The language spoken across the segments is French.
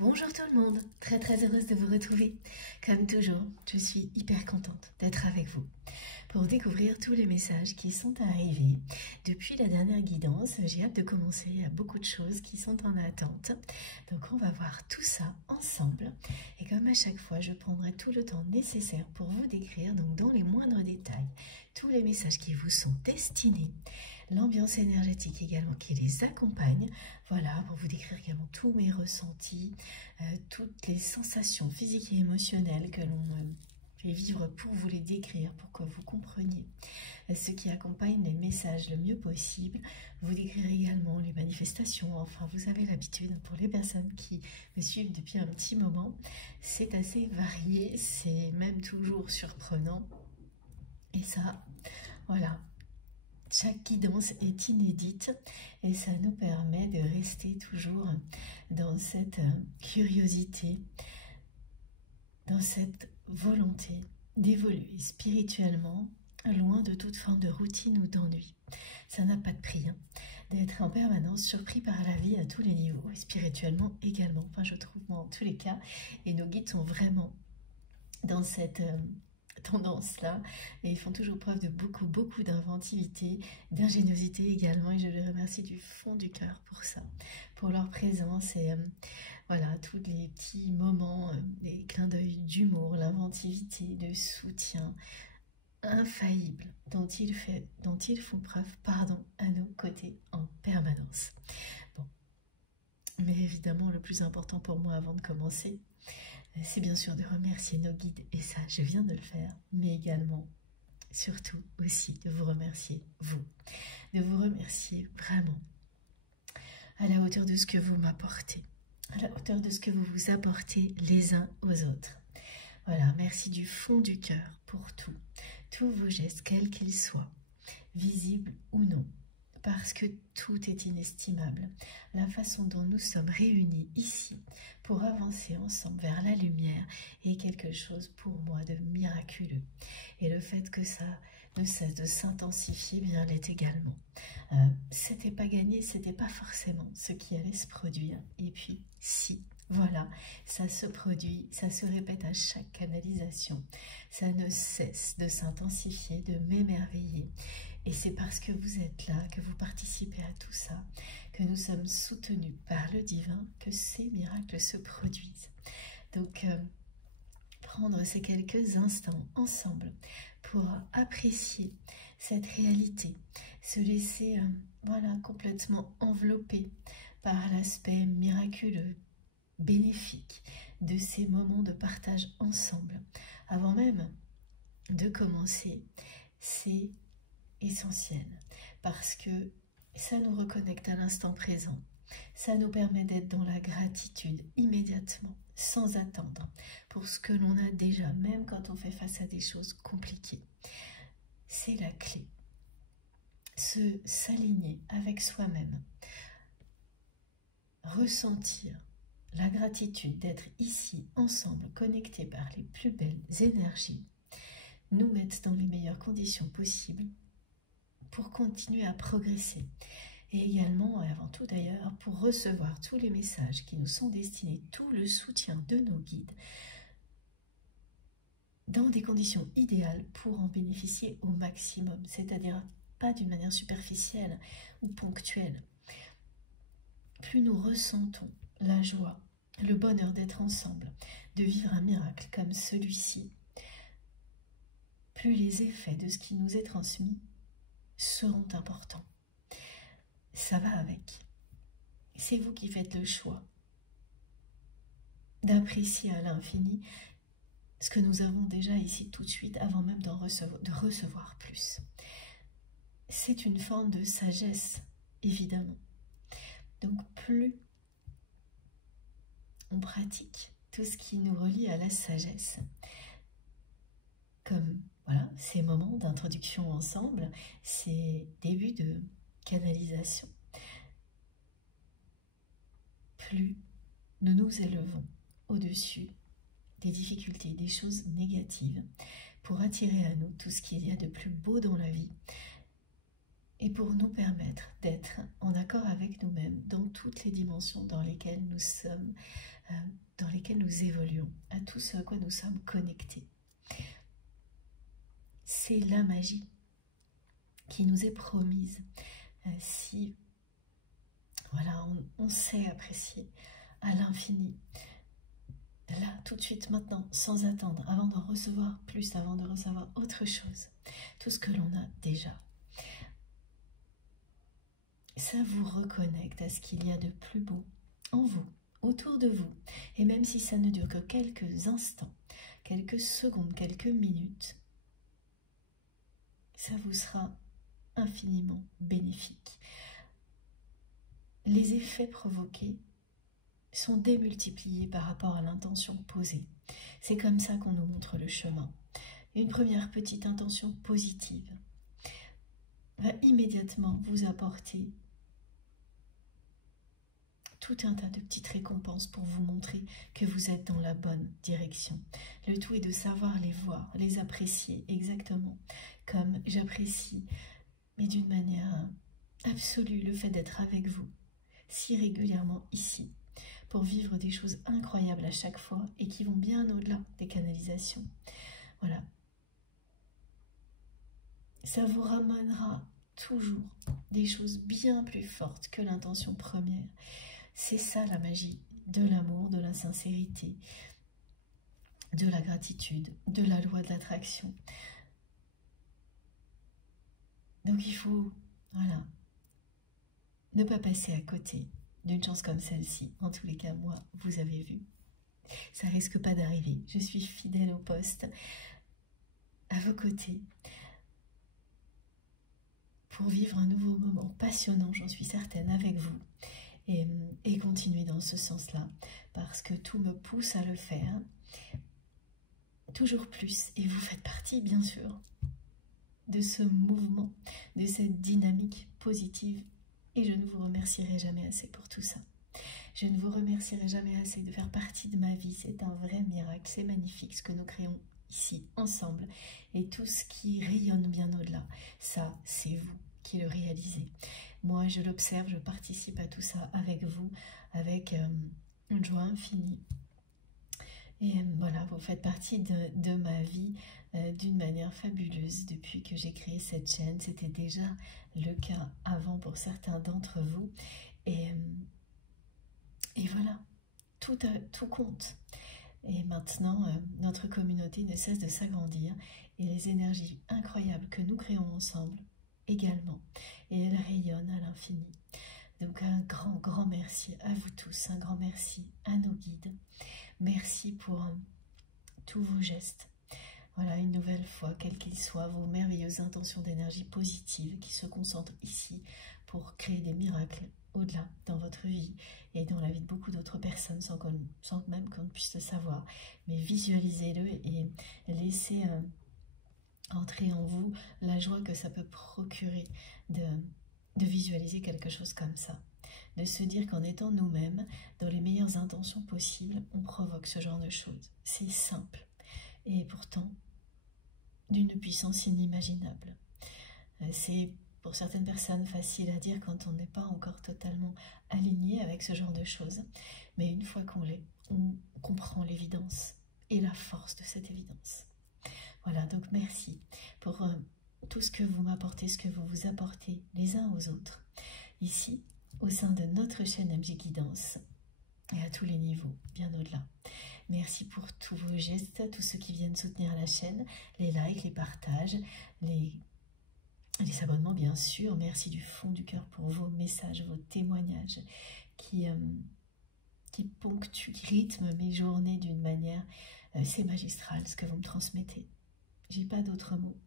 Bonjour tout le monde, très heureuse de vous retrouver. Comme toujours, je suis hyper contente d'être avec vous pour découvrir tous les messages qui sont arrivés depuis la dernière guidance. J'ai hâte de commencer, il y a beaucoup de choses qui sont en attente. Donc on va voir tout ça ensemble. Et comme à chaque fois, je prendrai tout le temps nécessaire pour vous décrire, donc dans les moindres détails, tous les messages qui vous sont destinés, l'ambiance énergétique également qui les accompagne. Voilà, pour vous décrire également tous mes ressentis, toutes les sensations physiques et émotionnelles que l'on fait vivre pour vous les décrire, pour que vous compreniez ce qui accompagne les messages le mieux possible. Vous décrire également les manifestations. Enfin, vous avez l'habitude, pour les personnes qui me suivent depuis un petit moment, c'est assez varié, c'est même toujours surprenant. Et ça, voilà. Chaque guidance est inédite et ça nous permet de rester toujours dans cette curiosité, dans cette volonté d'évoluer spirituellement, loin de toute forme de routine ou d'ennui. Ça n'a pas de prix, hein, d'être en permanence surpris par la vie à tous les niveaux, et spirituellement également. Enfin, je trouve, moi, en tous les cas, et nos guides sont vraiment dans cette tendance-là, et ils font toujours preuve de beaucoup d'inventivité, d'ingéniosité également, et je les remercie du fond du cœur pour ça, pour leur présence et voilà, tous les petits moments, les clins d'œil d'humour, l'inventivité, de soutien infaillible dont ils font preuve, à nos côtés en permanence. Bon, mais évidemment, le plus important pour moi avant de commencer, c'est bien sûr de remercier nos guides, et ça, je viens de le faire, mais également, surtout aussi, de vous remercier, vous. De vous remercier vraiment à la hauteur de ce que vous m'apportez, à la hauteur de ce que vous vous apportez les uns aux autres. Voilà, merci du fond du cœur pour tout, tous vos gestes, quels qu'ils soient, visibles ou non. Parce que tout est inestimable. La façon dont nous sommes réunis ici pour avancer ensemble vers la lumière est quelque chose pour moi de miraculeux. Et le fait que ça ne cesse de s'intensifier, bien l'est également. C'était pas gagné, c'était pas forcément ce qui allait se produire. Et puis, si, voilà, ça se produit, ça se répète à chaque canalisation. Ça ne cesse de s'intensifier, de m'émerveiller. Et c'est parce que vous êtes là, que vous participez à tout ça, que nous sommes soutenus par le divin, que ces miracles se produisent. Donc, prendre ces quelques instants ensemble pour apprécier cette réalité, se laisser voilà, complètement envelopper par l'aspect miraculeux, bénéfique de ces moments de partage ensemble. Avant même de commencer, c'est essentiel parce que ça nous reconnecte à l'instant présent, ça nous permet d'être dans la gratitude immédiatement, sans attendre, pour ce que l'on a déjà, même quand on fait face à des choses compliquées. C'est la clé. S'aligner avec soi-même, ressentir la gratitude d'être ici ensemble, connectés par les plus belles énergies, nous mettent dans les meilleures conditions possibles pour continuer à progresser, et également, et avant tout d'ailleurs, pour recevoir tous les messages qui nous sont destinés, tout le soutien de nos guides, dans des conditions idéales pour en bénéficier au maximum, c'est-à-dire pas d'une manière superficielle ou ponctuelle. Plus nous ressentons la joie, le bonheur d'être ensemble, de vivre un miracle comme celui-ci, plus les effets de ce qui nous est transmis seront importants. Ça va avec. C'est vous qui faites le choix d'apprécier à l'infini ce que nous avons déjà ici tout de suite, avant même de recevoir plus. C'est une forme de sagesse, évidemment. Donc plus on pratique tout ce qui nous relie à la sagesse, comme voilà, ces moments d'introduction ensemble, ces débuts de canalisation, plus nous nous élevons au-dessus des difficultés, des choses négatives, pour attirer à nous tout ce qu'il y a de plus beau dans la vie et pour nous permettre d'être en accord avec nous-mêmes dans toutes les dimensions dans lesquelles nous sommes laquelle nous évoluons, à tout ce à quoi nous sommes connectés. C'est la magie qui nous est promise. Si voilà, on sait apprécier à l'infini, là, tout de suite, maintenant, sans attendre, avant d'en recevoir plus, avant de recevoir autre chose, tout ce que l'on a déjà. Ça vous reconnecte à ce qu'il y a de plus beau en vous, autour de vous. Et même si ça ne dure que quelques instants, quelques secondes, quelques minutes, ça vous sera infiniment bénéfique. Les effets provoqués sont démultipliés par rapport à l'intention posée. C'est comme ça qu'on nous montre le chemin. Une première petite intention positive va immédiatement vous apporter tout un tas de petites récompenses pour vous montrer que vous êtes dans la bonne direction. Le tout est de savoir les voir, les apprécier exactement comme j'apprécie, mais d'une manière absolue, le fait d'être avec vous si régulièrement ici, pour vivre des choses incroyables à chaque fois et qui vont bien au-delà des canalisations. Voilà. Ça vous ramènera toujours des choses bien plus fortes que l'intention première. C'est ça la magie de l'amour, de la sincérité, de la gratitude, de la loi de l'attraction. Donc il faut, voilà, ne pas passer à côté d'une chance comme celle-ci. En tous les cas, moi, vous avez vu, ça risque pas d'arriver. Je suis fidèle au poste, à vos côtés, pour vivre un nouveau moment passionnant, j'en suis certaine, avec vous, et continuer dans ce sens-là, parce que tout me pousse à le faire, toujours plus, et vous faites partie, bien sûr, de ce mouvement, de cette dynamique positive, et je ne vous remercierai jamais assez pour tout ça. Je ne vous remercierai jamais assez de faire partie de ma vie. C'est un vrai miracle, c'est magnifique ce que nous créons ici, ensemble. Et tout ce qui rayonne bien au-delà, ça, c'est vous qui le réalisez. Moi, je l'observe, je participe à tout ça avec vous, avec une joie infinie. Et voilà, vous faites partie de ma vie d'une manière fabuleuse depuis que j'ai créé cette chaîne. C'était déjà le cas avant pour certains d'entre vous. Et voilà, tout compte. Et maintenant, notre communauté ne cesse de s'agrandir et les énergies incroyables que nous créons ensemble également. Et elles rayonnent à l'infini. Donc un grand merci à vous tous, un grand merci à nos guides. Merci pour tous vos gestes. Voilà, une nouvelle fois, quels qu'ils soient, vos merveilleuses intentions d'énergie positive qui se concentrent ici pour créer des miracles au-delà dans votre vie et dans la vie de beaucoup d'autres personnes sans même qu'on puisse le savoir. Mais visualisez-le et laissez entrer en vous la joie que ça peut procurer de visualiser quelque chose comme ça. De se dire qu'en étant nous-mêmes, dans les meilleures intentions possibles, on provoque ce genre de choses. C'est simple et pourtant d'une puissance inimaginable. C'est pour certaines personnes facile à dire quand on n'est pas encore totalement aligné avec ce genre de choses, mais une fois qu'on l'est, on comprend l'évidence et la force de cette évidence. Voilà, donc merci pour tout ce que vous m'apportez, ce que vous vous apportez les uns aux autres, ici, au sein de notre chaîne MG Guidance, et à tous les niveaux, bien au-delà. Merci pour tous vos gestes, tous ceux qui viennent soutenir la chaîne, les likes, les partages, les abonnements bien sûr. Merci du fond du cœur pour vos messages, vos témoignages qui ponctuent, qui rythment mes journées d'une manière, c'est magistral ce que vous me transmettez. J'ai pas d'autres mots.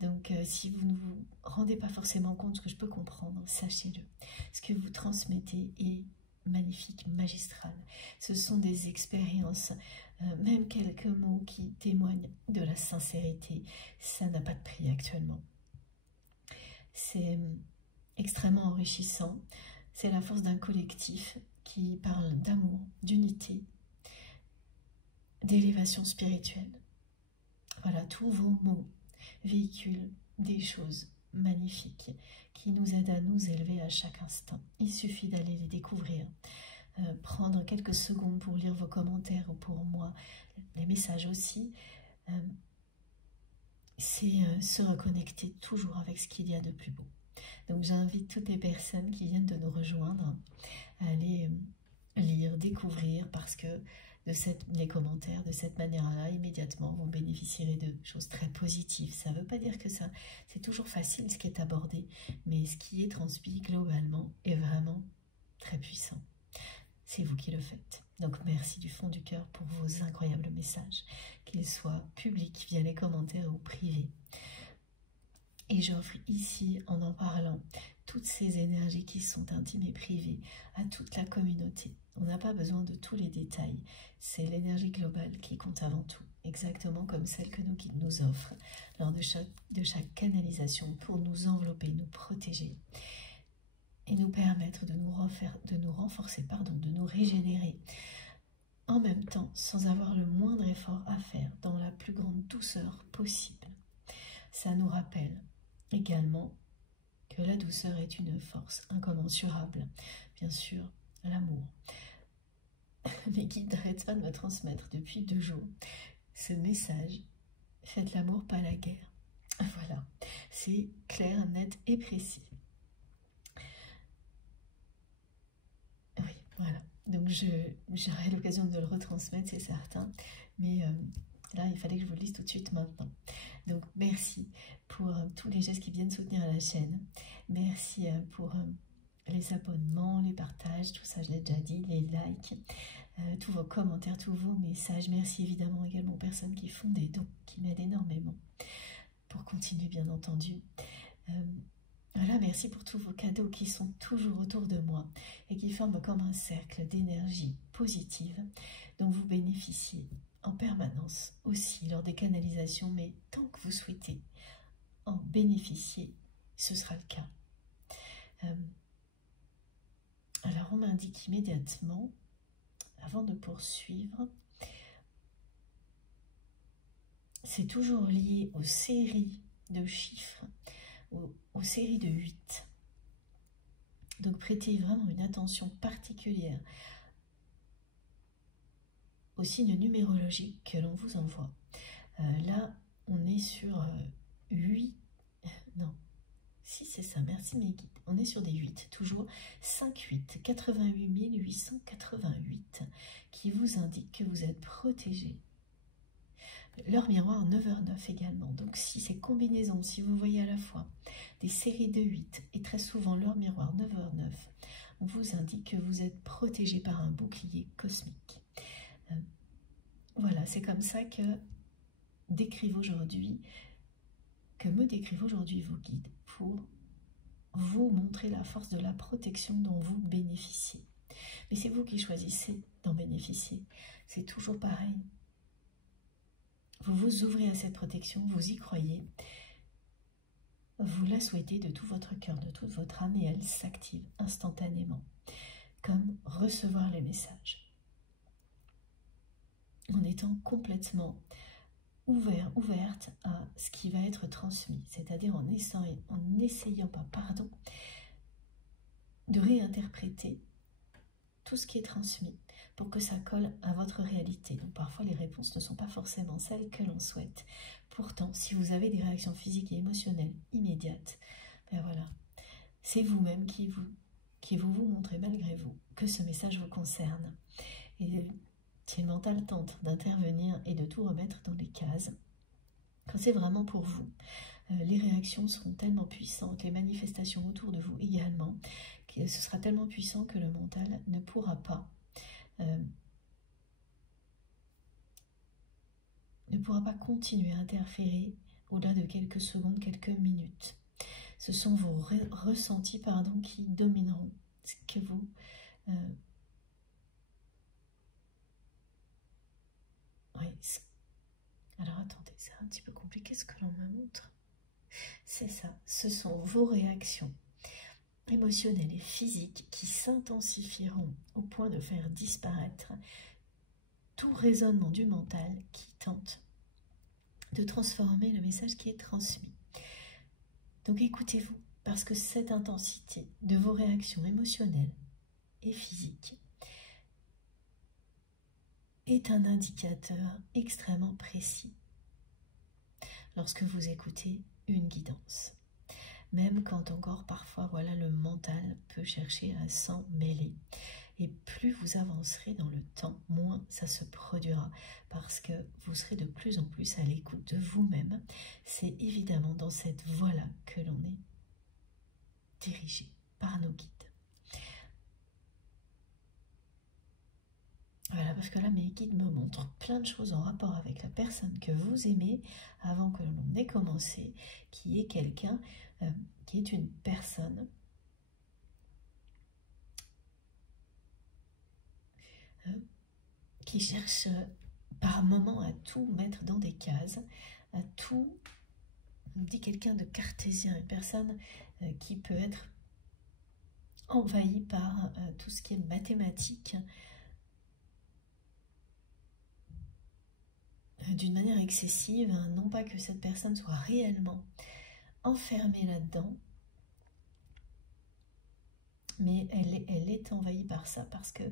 Donc si vous ne vous rendez pas forcément compte, ce que je peux comprendre, sachez-le. Ce que vous transmettez est magnifique, magistral. Ce sont des expériences, même quelques mots qui témoignent de la sincérité. Ça n'a pas de prix actuellement. C'est extrêmement enrichissant. C'est la force d'un collectif qui parle d'amour, d'unité, d'élévation spirituelle. Voilà, tous vos mots véhiculent des choses magnifiques qui nous aident à nous élever à chaque instant. Il suffit d'aller les découvrir. prendre quelques secondes pour lire vos commentaires ou pour moi, les messages aussi, c'est se reconnecter toujours avec ce qu'il y a de plus beau. Donc j'invite toutes les personnes qui viennent de nous rejoindre à aller lire, découvrir, parce que les commentaires, de cette manière-là, immédiatement, vous bénéficierez de choses très positives. Ça ne veut pas dire que ça, c'est toujours facile ce qui est abordé, mais ce qui est transmis globalement est vraiment très puissant. C'est vous qui le faites. Donc merci du fond du cœur pour vos incroyables messages, qu'ils soient publics via les commentaires ou privés. Et j'offre ici, en parlant, toutes ces énergies qui sont intimes et privées à toute la communauté. On n'a pas besoin de tous les détails. C'est l'énergie globale qui compte avant tout, exactement comme celle que nos guides nous offrent lors de chaque canalisation pour nous envelopper, nous protéger et nous permettre de nous renforcer, de nous régénérer en même temps sans avoir le moindre effort à faire, dans la plus grande douceur possible. Ça nous rappelle également que la douceur est une force incommensurable. Bien sûr, l'amour. Mes guides n'arrêtent pas de me transmettre depuis 2 jours ce message: faites l'amour, pas la guerre. Voilà, c'est clair, net et précis. Oui, voilà. Donc j'aurai l'occasion de le retransmettre, c'est certain. Mais là, il fallait que je vous le dise tout de suite maintenant. Donc merci pour tous les gestes qui viennent soutenir la chaîne. Merci pour les abonnements, les partages, tout ça je l'ai déjà dit, les likes, tous vos commentaires, tous vos messages. Merci évidemment également aux personnes qui font des dons, qui m'aident énormément pour continuer bien entendu. Voilà, merci pour tous vos cadeaux qui sont toujours autour de moi et qui forment comme un cercle d'énergie positive dont vous bénéficiez en permanence aussi lors des canalisations, mais tant que vous souhaitez en bénéficier, ce sera le cas. Alors on m'indique immédiatement, avant de poursuivre, c'est toujours lié aux séries de chiffres, aux séries de 8. Donc prêtez vraiment une attention particulière aux signes numérologiques que l'on vous envoie. Là, on est sur 8, non, si c'est ça, merci mes guides. On est sur des 8, toujours 5-8, 88 888, qui vous indique que vous êtes protégé. L'heure miroir 9h09 également. Donc si ces combinaisons, si vous voyez à la fois des séries de 8 et très souvent l'heure miroir 9h09, on vous indique que vous êtes protégé par un bouclier cosmique. Voilà, c'est comme ça que me décrivent aujourd'hui vos guides pour vous montrer la force de la protection dont vous bénéficiez. Mais c'est vous qui choisissez d'en bénéficier. C'est toujours pareil. Vous vous ouvrez à cette protection, vous y croyez, vous la souhaitez de tout votre cœur, de toute votre âme, et elle s'active instantanément, comme recevoir les messages. En étant complètement ouverte à ce qui va être transmis, c'est-à-dire en n'essayant pas, de réinterpréter tout ce qui est transmis pour que ça colle à votre réalité. Donc parfois les réponses ne sont pas forcément celles que l'on souhaite. Pourtant, si vous avez des réactions physiques et émotionnelles immédiates, ben voilà, c'est vous-même qui vous montrez malgré vous que ce message vous concerne. Et si le mental tente d'intervenir et de tout remettre dans les cases, quand c'est vraiment pour vous, les réactions seront tellement puissantes, les manifestations autour de vous également, que ce sera tellement puissant que le mental ne pourra pas continuer à interférer au-delà de quelques secondes, quelques minutes. Ce sont vos ressentis qui domineront ce que vous oui. Alors attendez, c'est un petit peu compliqué ce que l'on me montre. C'est ça, ce sont vos réactions émotionnelles et physiques qui s'intensifieront au point de faire disparaître tout raisonnement du mental qui tente de transformer le message qui est transmis. Donc écoutez-vous, parce que cette intensité de vos réactions émotionnelles et physiques est un indicateur extrêmement précis lorsque vous écoutez une guidance. Même quand encore parfois, voilà, le mental peut chercher à s'en mêler. Et plus vous avancerez dans le temps, moins ça se produira, parce que vous serez de plus en plus à l'écoute de vous-même. C'est évidemment dans cette voie-là que l'on est dirigé par nos guides. Voilà, parce que là, mes guides me montrent plein de choses en rapport avec la personne que vous aimez avant que l'on ait commencé, qui est quelqu'un, qui est une personne qui cherche par moments à tout mettre dans des cases, à tout, on dit quelqu'un de cartésien, une personne qui peut être envahie par tout ce qui est mathématique, d'une manière excessive, hein, non pas que cette personne soit réellement enfermée là-dedans, mais elle est envahie par ça parce que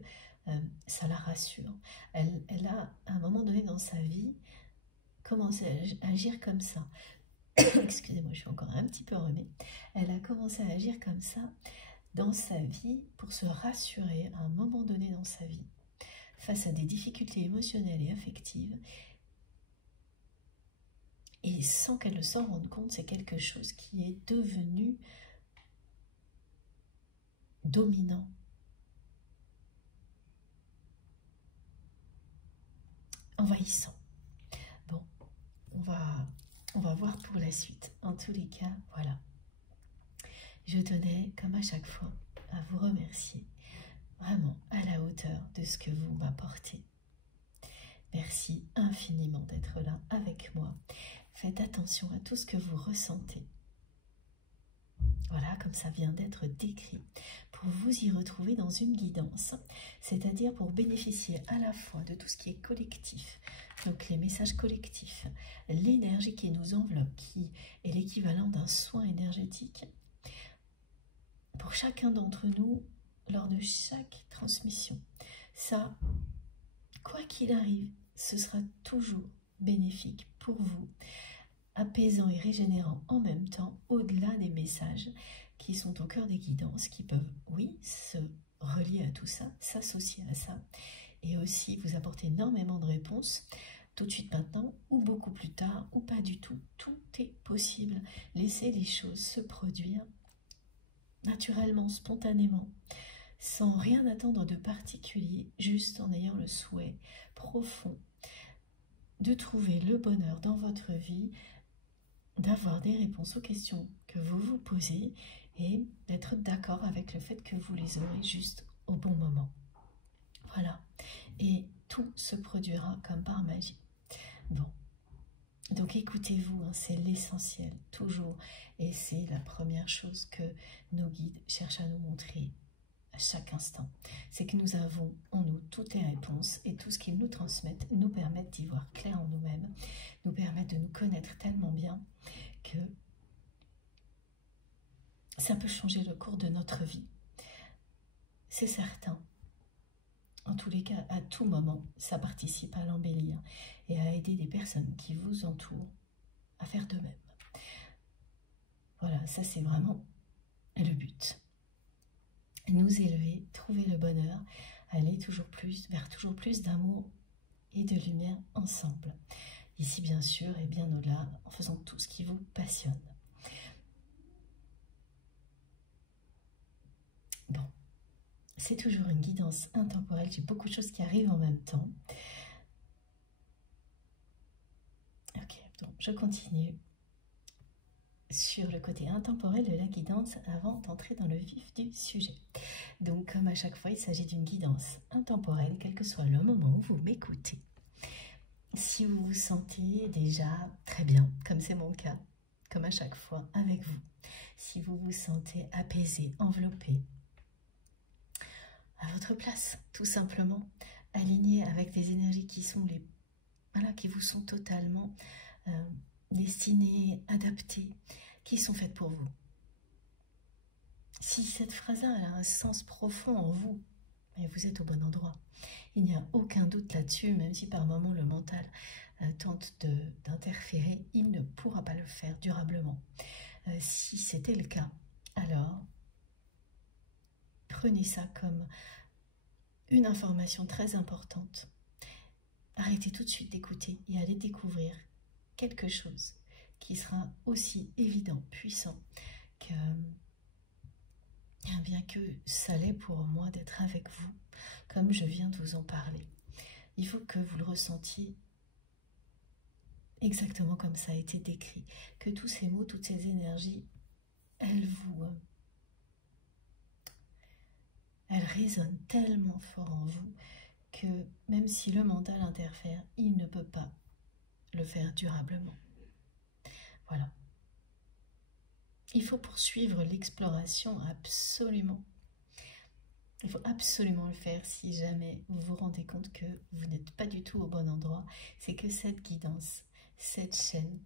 ça la rassure. Elle a, à un moment donné dans sa vie, commencé à agir comme ça. Excusez-moi, je suis encore un petit peu enrhumée. Elle a commencé à agir comme ça dans sa vie pour se rassurer à un moment donné dans sa vie, face à des difficultés émotionnelles et affectives. Et sans qu'elle ne s'en rende compte, c'est quelque chose qui est devenu dominant. Envahissant. Bon, on va voir pour la suite. En tous les cas, voilà. Je tenais, comme à chaque fois, à vous remercier, vraiment à la hauteur de ce que vous m'apportez. Merci infiniment d'être là avec moi. Faites attention à tout ce que vous ressentez. Voilà, comme ça vient d'être décrit, pour vous y retrouver dans une guidance, c'est-à-dire pour bénéficier à la fois de tout ce qui est collectif, donc les messages collectifs, l'énergie qui nous enveloppe, qui est l'équivalent d'un soin énergétique, pour chacun d'entre nous, lors de chaque transmission. Ça, quoi qu'il arrive, ce sera toujours bénéfique pour vous, apaisant et régénérant en même temps, au-delà des messages qui sont au cœur des guidances, qui peuvent, oui, se relier à tout ça, s'associer à ça, et aussi vous apporter énormément de réponses, tout de suite maintenant, ou beaucoup plus tard, ou pas du tout. Tout est possible. Laissez les choses se produire naturellement, spontanément, sans rien attendre de particulier, juste en ayant le souhait profond de trouver le bonheur dans votre vie, d'avoir des réponses aux questions que vous vous posez et d'être d'accord avec le fait que vous les aurez juste au bon moment. Voilà. Et tout se produira comme par magie. Bon. Donc écoutez-vous, hein, c'est l'essentiel, toujours. Et c'est la première chose que nos guides cherchent à nous montrer à chaque instant. C'est que nous avons en nous toutes les réponses et tout ce qu'ils nous transmettent nous permettent d'y voir clair en nous-mêmes, nous permettent de nous connaître tellement bien que ça peut changer le cours de notre vie. C'est certain. En tous les cas, à tout moment, ça participe à l'embellir et à aider les personnes qui vous entourent à faire de même. Voilà, ça c'est vraiment le but. Nous élever, trouver le bonheur, aller toujours plus, vers toujours plus d'amour et de lumière ensemble. Ici bien sûr et bien au-delà, en faisant tout ce qui vous passionne. Bon. C'est toujours une guidance intemporelle, j'ai beaucoup de choses qui arrivent en même temps. Ok, donc je continue sur le côté intemporel de la guidance avant d'entrer dans le vif du sujet. Donc comme à chaque fois, il s'agit d'une guidance intemporelle, quel que soit le moment où vous m'écoutez. Si vous vous sentez déjà très bien, comme c'est mon cas, comme à chaque fois avec vous, si vous vous sentez apaisé, enveloppé, à votre place, tout simplement, aligné avec des énergies qui sont qui vous sont totalement destinées, adaptées, qui sont faites pour vous. Si cette phrase-là a un sens profond en vous, Et vous êtes au bon endroit. Il n'y a aucun doute là-dessus, même si par moments le mental tente d'interférer, il ne pourra pas le faire durablement. Si c'était le cas, alors prenez ça comme une information très importante. Arrêtez tout de suite d'écouter et allez découvrir quelque chose qui sera aussi évident, puissant, que bien que ça l'est pour moi d'être avec vous, comme je viens de vous en parler. Il faut que vous le ressentiez exactement comme ça a été décrit, que tous ces mots, toutes ces énergies, elles résonnent tellement fort en vous que même si le mental interfère, il ne peut pas le faire durablement. Voilà. Il faut poursuivre l'exploration absolument. Il faut absolument le faire si jamais vous vous rendez compte que vous n'êtes pas du tout au bon endroit. C'est que cette guidance, cette chaîne,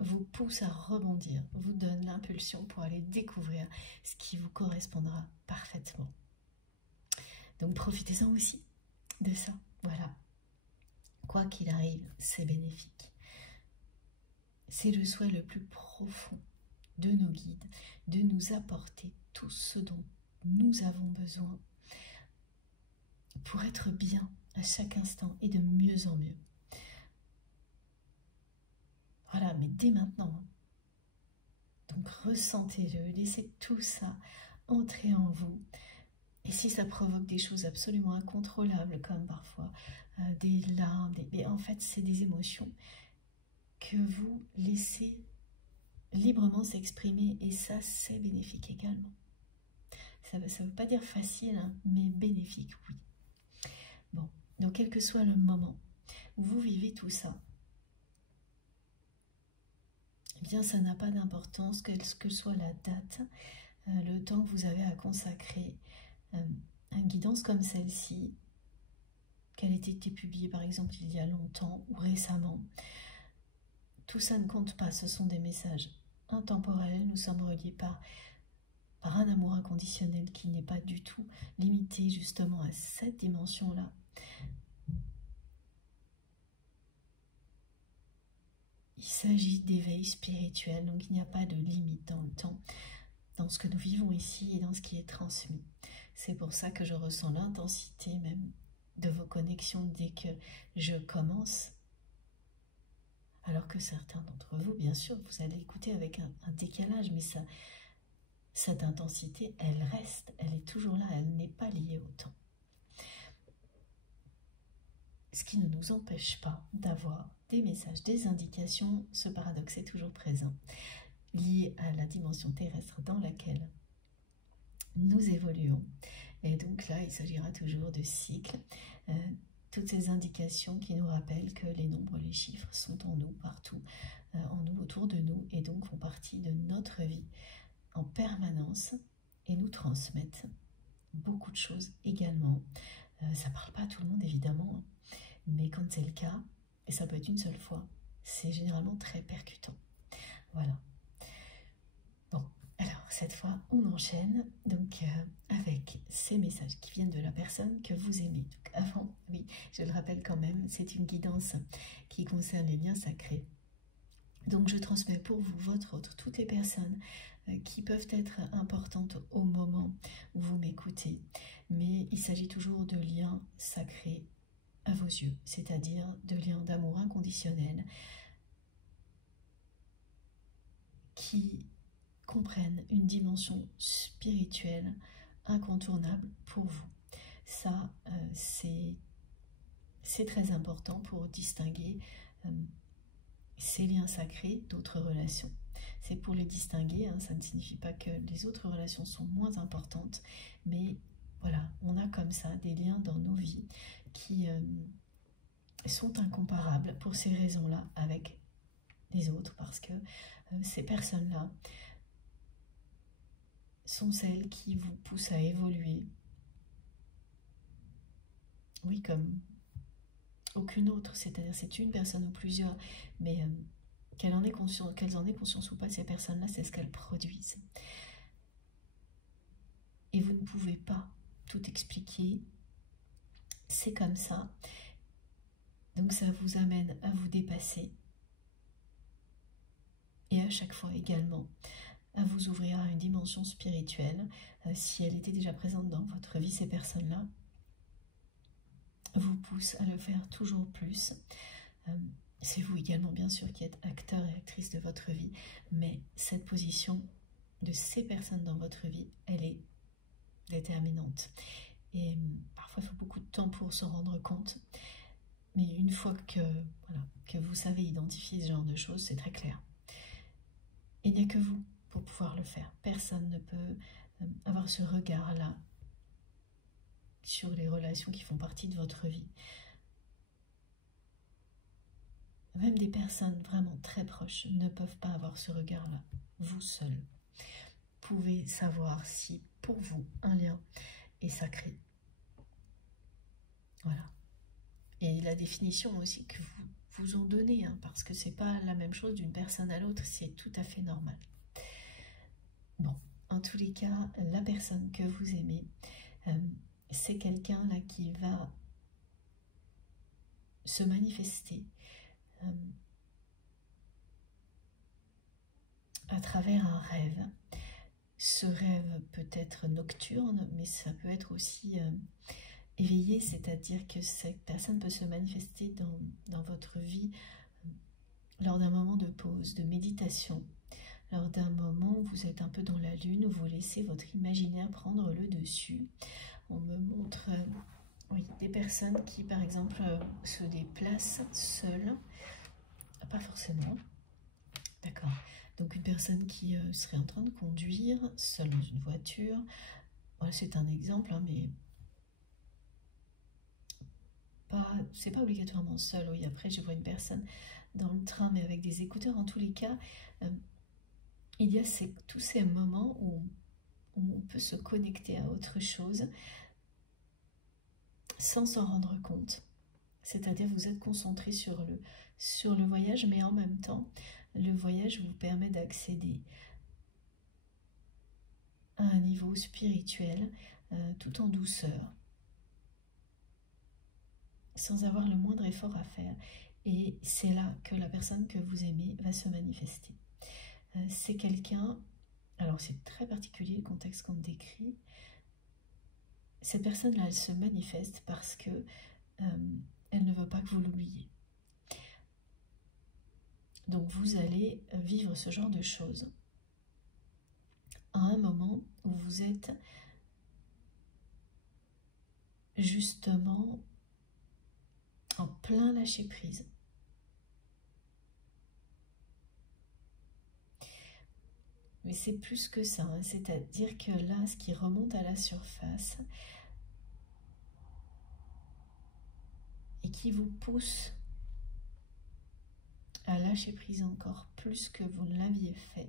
vous pousse à rebondir, vous donne l'impulsion pour aller découvrir ce qui vous correspondra parfaitement. Donc profitez-en aussi de ça. Voilà. Quoi qu'il arrive, c'est bénéfique. C'est le souhait le plus profond de nos guides, de nous apporter tout ce dont nous avons besoin pour être bien à chaque instant et de mieux en mieux. Voilà, mais dès maintenant. Donc ressentez-le, laissez tout ça entrer en vous. Et si ça provoque des choses absolument incontrôlables, comme parfois des larmes, mais en fait c'est des émotions que vous laissez librement s'exprimer, et ça c'est bénéfique également. Ça ne veut pas dire facile, hein, mais bénéfique, oui. Bon, donc quel que soit le moment où vous vivez tout ça, eh bien ça n'a pas d'importance, quelle que soit la date, le temps que vous avez à consacrer à une guidance comme celle-ci, qu'elle ait été publiée par exemple il y a longtemps ou récemment. Tout ça ne compte pas, ce sont des messages intemporels, nous sommes reliés par un amour inconditionnel qui n'est pas du tout limité justement à cette dimension-là. Il s'agit d'éveil spirituel, donc il n'y a pas de limite dans le temps, dans ce que nous vivons ici et dans ce qui est transmis. C'est pour ça que je ressens l'intensité même de vos connexions dès que je commence. Alors que certains d'entre vous, bien sûr, vous allez écouter avec un décalage, mais cette intensité, elle reste, elle est toujours là, elle n'est pas liée au temps. Ce qui ne nous empêche pas d'avoir des messages, des indications, ce paradoxe est toujours présent, lié à la dimension terrestre dans laquelle nous évoluons. Et donc là, il s'agira toujours de cycles, toutes ces indications qui nous rappellent que les nombres, les chiffres sont en nous, partout, en nous, autour de nous, et donc font partie de notre vie en permanence et nous transmettent beaucoup de choses également. Ça ne parle pas à tout le monde évidemment, mais quand c'est le cas, et ça peut être une seule fois, c'est généralement très percutant. Voilà. Bon, alors cette fois on enchaîne donc avec ces messages qui viennent de la personne que vous aimez. Donc avant, oui, je le rappelle quand même, c'est une guidance qui concerne les liens sacrés. Donc je transmets pour vous, votre autre, toutes les personnes qui peuvent être importantes au moment où vous m'écoutez. Mais il s'agit toujours de liens sacrés à vos yeux, c'est-à-dire de liens d'amour inconditionnel qui comprennent une dimension spirituelle incontournable pour vous. Ça, c'est très important pour distinguer ces liens sacrés d'autres relations. C'est pour les distinguer, hein, ça ne signifie pas que les autres relations sont moins importantes, mais voilà, on a comme ça des liens dans nos vies qui sont incomparables pour ces raisons-là avec les autres, parce que ces personnes-là sont celles qui vous poussent à évoluer, oui, comme aucune autre, c'est-à-dire c'est une personne ou plusieurs, mais qu'elles en aient conscience ou pas, ces personnes-là, c'est ce qu'elles produisent. Et vous ne pouvez pas tout expliquer, C'est comme ça. Donc ça vous amène à vous dépasser. Et à chaque fois également, à vous ouvrir à une dimension spirituelle. Si elle était déjà présente dans votre vie, ces personnes-là vous poussent à le faire toujours plus. C'est vous également, bien sûr, qui êtes acteur et actrice de votre vie, mais cette position de ces personnes dans votre vie, elle est déterminante. Et parfois, il faut beaucoup de temps pour s'en rendre compte. Mais une fois que, voilà, que vous savez identifier ce genre de choses, c'est très clair. Il n'y a que vous pour pouvoir le faire. Personne ne peut avoir ce regard-là sur les relations qui font partie de votre vie. Même des personnes vraiment très proches ne peuvent pas avoir ce regard-là. Vous seul pouvez savoir si pour vous un lien est sacré. Voilà. Et la définition aussi que vous en donnez, hein, parce que c'est pas la même chose d'une personne à l'autre, c'est tout à fait normal. Bon, en tous les cas, la personne que vous aimez, c'est quelqu'un là qui va se manifester à travers un rêve. Ce rêve peut être nocturne, mais ça peut être aussi éveillé, c'est-à-dire que cette personne peut se manifester dans votre vie lors d'un moment de pause, de méditation, lors d'un moment où vous êtes un peu dans la lune, où vous laissez votre imaginaire prendre le dessus. On me montre oui, des personnes qui, par exemple, se déplacent seules, pas forcément, d'accord. Donc une personne qui serait en train de conduire, seule dans une voiture, voilà, c'est un exemple, hein, mais c'est pas obligatoirement seule. Oui, après je vois une personne dans le train, mais avec des écouteurs. En tous les cas, il y a tous ces moments où on peut se connecter à autre chose sans s'en rendre compte. C'est-à-dire vous êtes concentré sur le voyage, mais en même temps, le voyage vous permet d'accéder à un niveau spirituel tout en douceur, sans avoir le moindre effort à faire. Et c'est là que la personne que vous aimez va se manifester. C'est quelqu'un, alors c'est très particulier le contexte qu'on décrit, cette personne-là, elle se manifeste parce que elle ne veut pas que vous l'oubliez. Donc vous allez vivre ce genre de choses à un moment où vous êtes justement en plein lâcher prise. Mais c'est plus que ça, hein. C'est-à-dire que là, ce qui remonte à la surface et qui vous pousse à lâcher prise encore plus que vous ne l'aviez fait.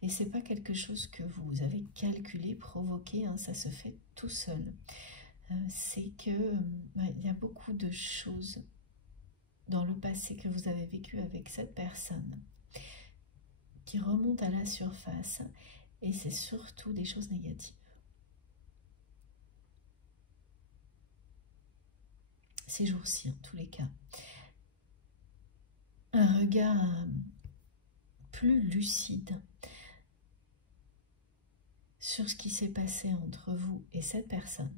Et c'est pas quelque chose que vous avez calculé, provoqué, hein, ça se fait tout seul. C'est que il y a beaucoup de choses dans le passé que vous avez vécu avec cette personne qui remontent à la surface, et c'est surtout des choses négatives. Ces jours-ci, en tous les cas, un regard plus lucide sur ce qui s'est passé entre vous et cette personne.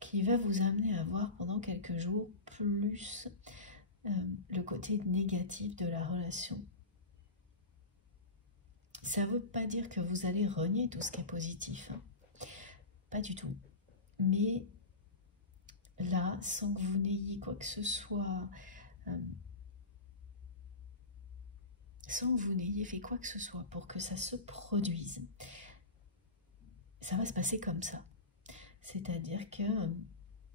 Qui va vous amener à voir pendant quelques jours plus le côté négatif de la relation. Ça ne veut pas dire que vous allez renier tout ce qui est positif, hein. Pas du tout. Mais là, sans que vous n'ayez quoi que ce soit, sans que vous n'ayez fait quoi que ce soit pour que ça se produise, ça va se passer comme ça. C'est-à-dire que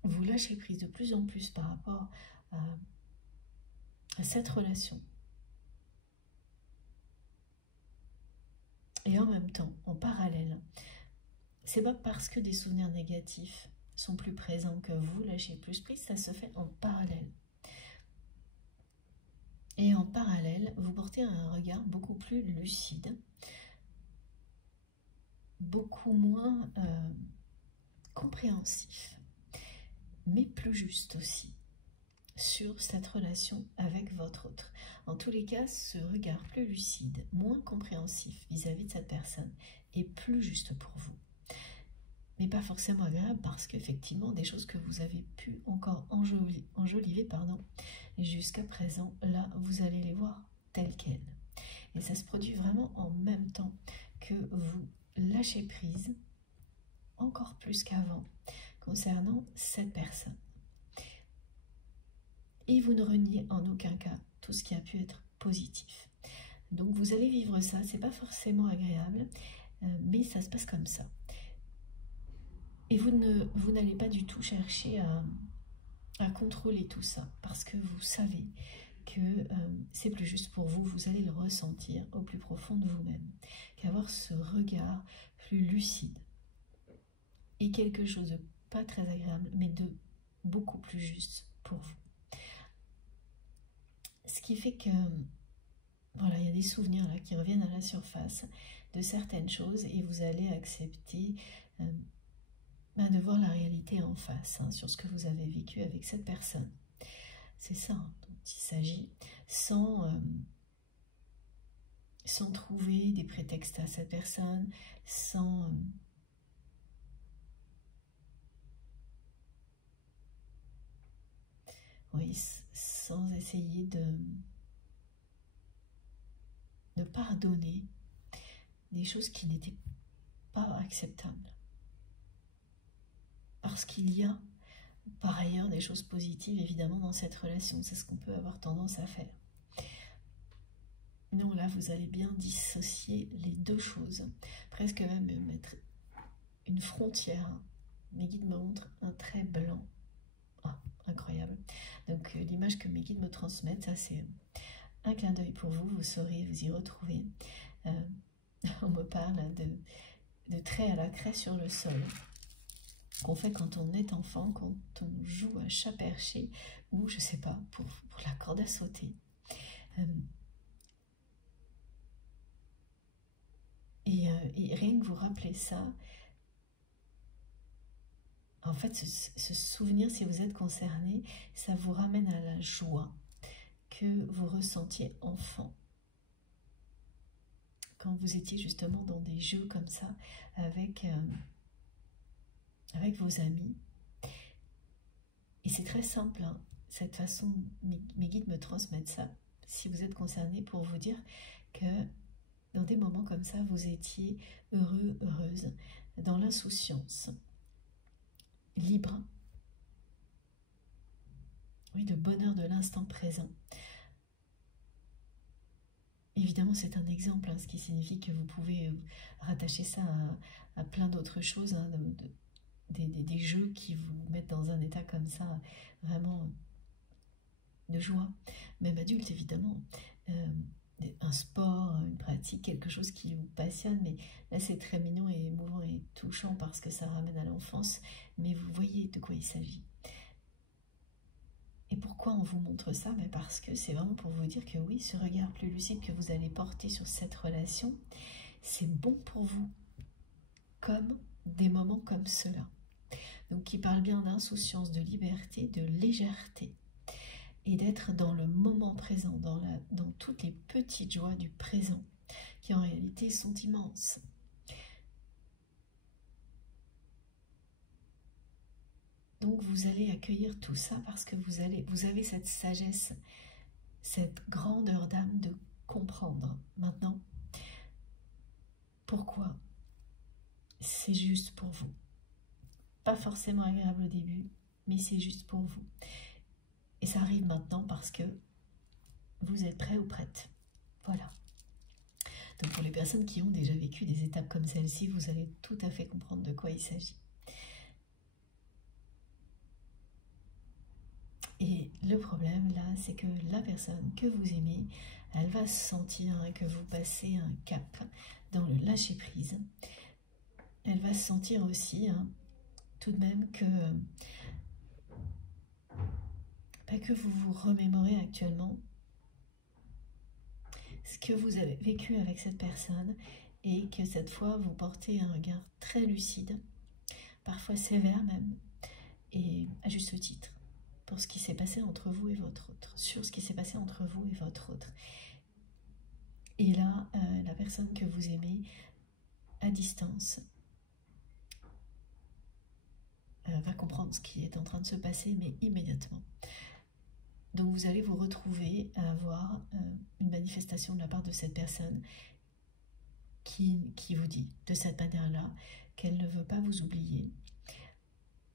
vous lâchez prise de plus en plus par rapport à cette relation. Et en même temps, en parallèle, c'est pas parce que des souvenirs négatifs sont plus présents que vous lâchez plus prise, ça se fait en parallèle. Et en parallèle, vous portez un regard beaucoup plus lucide beaucoup moins compréhensif, mais plus juste aussi sur cette relation avec votre autre. En tous les cas, ce regard plus lucide, moins compréhensif vis-à-vis de cette personne est plus juste pour vous. Mais pas forcément agréable parce qu'effectivement, des choses que vous avez pu encore enjoliver, jusqu'à présent, là, vous allez les voir telles quelles. Et ça se produit vraiment en même temps que vous lâchez prise, encore plus qu'avant, concernant cette personne. Et vous ne reniez en aucun cas tout ce qui a pu être positif. Donc vous allez vivre ça, c'est pas forcément agréable, mais ça se passe comme ça. Et vous n'allez pas du tout chercher à contrôler tout ça, parce que vous savez que c'est plus juste pour vous, vous allez le ressentir au plus profond de vous-même, qu'avoir ce regard plus lucide est quelque chose de pas très agréable, mais de beaucoup plus juste pour vous. Ce qui fait que, voilà, il y a des souvenirs là qui reviennent à la surface de certaines choses et vous allez accepter de voir la réalité en face, sur ce que vous avez vécu avec cette personne. C'est ça dont il s'agit, sans trouver des prétextes à cette personne, sans essayer de pardonner des choses qui n'étaient pas acceptables. Parce qu'il y a par ailleurs des choses positives évidemment dans cette relation, c'est ce qu'on peut avoir tendance à faire. Non, là vous allez bien dissocier les deux choses, presque même mettre une frontière. Mes guides me montrent un trait blanc. Ah, incroyable. Donc l'image que mes guides me transmettent, ça c'est un clin d'œil pour vous, vous saurez vous y retrouver. On me parle de traits à la craie sur le sol, qu'on fait quand on est enfant, quand on joue à chat perché, ou je sais pas, pour la corde à sauter. Et rien que vous rappeler ça, en fait, ce souvenir, si vous êtes concerné, ça vous ramène à la joie que vous ressentiez enfant. Quand vous étiez justement dans des jeux comme ça, avec vos amis. Et c'est très simple, cette façon, mes guides me transmettent ça, si vous êtes concerné, pour vous dire que dans des moments comme ça, vous étiez heureux, heureuse, dans l'insouciance, libre, oui, le bonheur de l'instant présent. Évidemment, c'est un exemple, ce qui signifie que vous pouvez rattacher ça à plein d'autres choses, des jeux qui vous mettent dans un état comme ça, vraiment de joie, même adulte évidemment, un sport, une pratique, quelque chose qui vous passionne, mais là c'est très mignon et émouvant et touchant parce que ça ramène à l'enfance, mais vous voyez de quoi il s'agit. Et pourquoi on vous montre ça? Parce que c'est vraiment pour vous dire que oui, ce regard plus lucide que vous allez porter sur cette relation, c'est bon pour vous, comme des moments comme cela. Donc qui parle bien d'insouciance, de liberté, de légèreté, et d'être dans le moment présent, dans toutes les petites joies du présent, qui en réalité sont immenses. Donc vous allez accueillir tout ça parce que vous avez cette sagesse, cette grandeur d'âme de comprendre maintenant pourquoi c'est juste pour vous. Pas forcément agréable au début, mais c'est juste pour vous. Et ça arrive maintenant parce que vous êtes prêt ou prête. Voilà. Donc pour les personnes qui ont déjà vécu des étapes comme celle-ci, vous allez tout à fait comprendre de quoi il s'agit. Et le problème là, c'est que la personne que vous aimez, elle va sentir que vous passez un cap dans le lâcher prise. Elle va sentir aussi tout de même que vous vous remémorez actuellement ce que vous avez vécu avec cette personne et que cette fois vous portez un regard très lucide, parfois sévère même, et à juste titre, pour ce qui s'est passé entre vous et votre autre, sur ce qui s'est passé entre vous et votre autre. Et là, la personne que vous aimez, à distance, va comprendre ce qui est en train de se passer, mais immédiatement. Donc vous allez vous retrouver à avoir une manifestation de la part de cette personne qui vous dit de cette manière-là qu'elle ne veut pas vous oublier,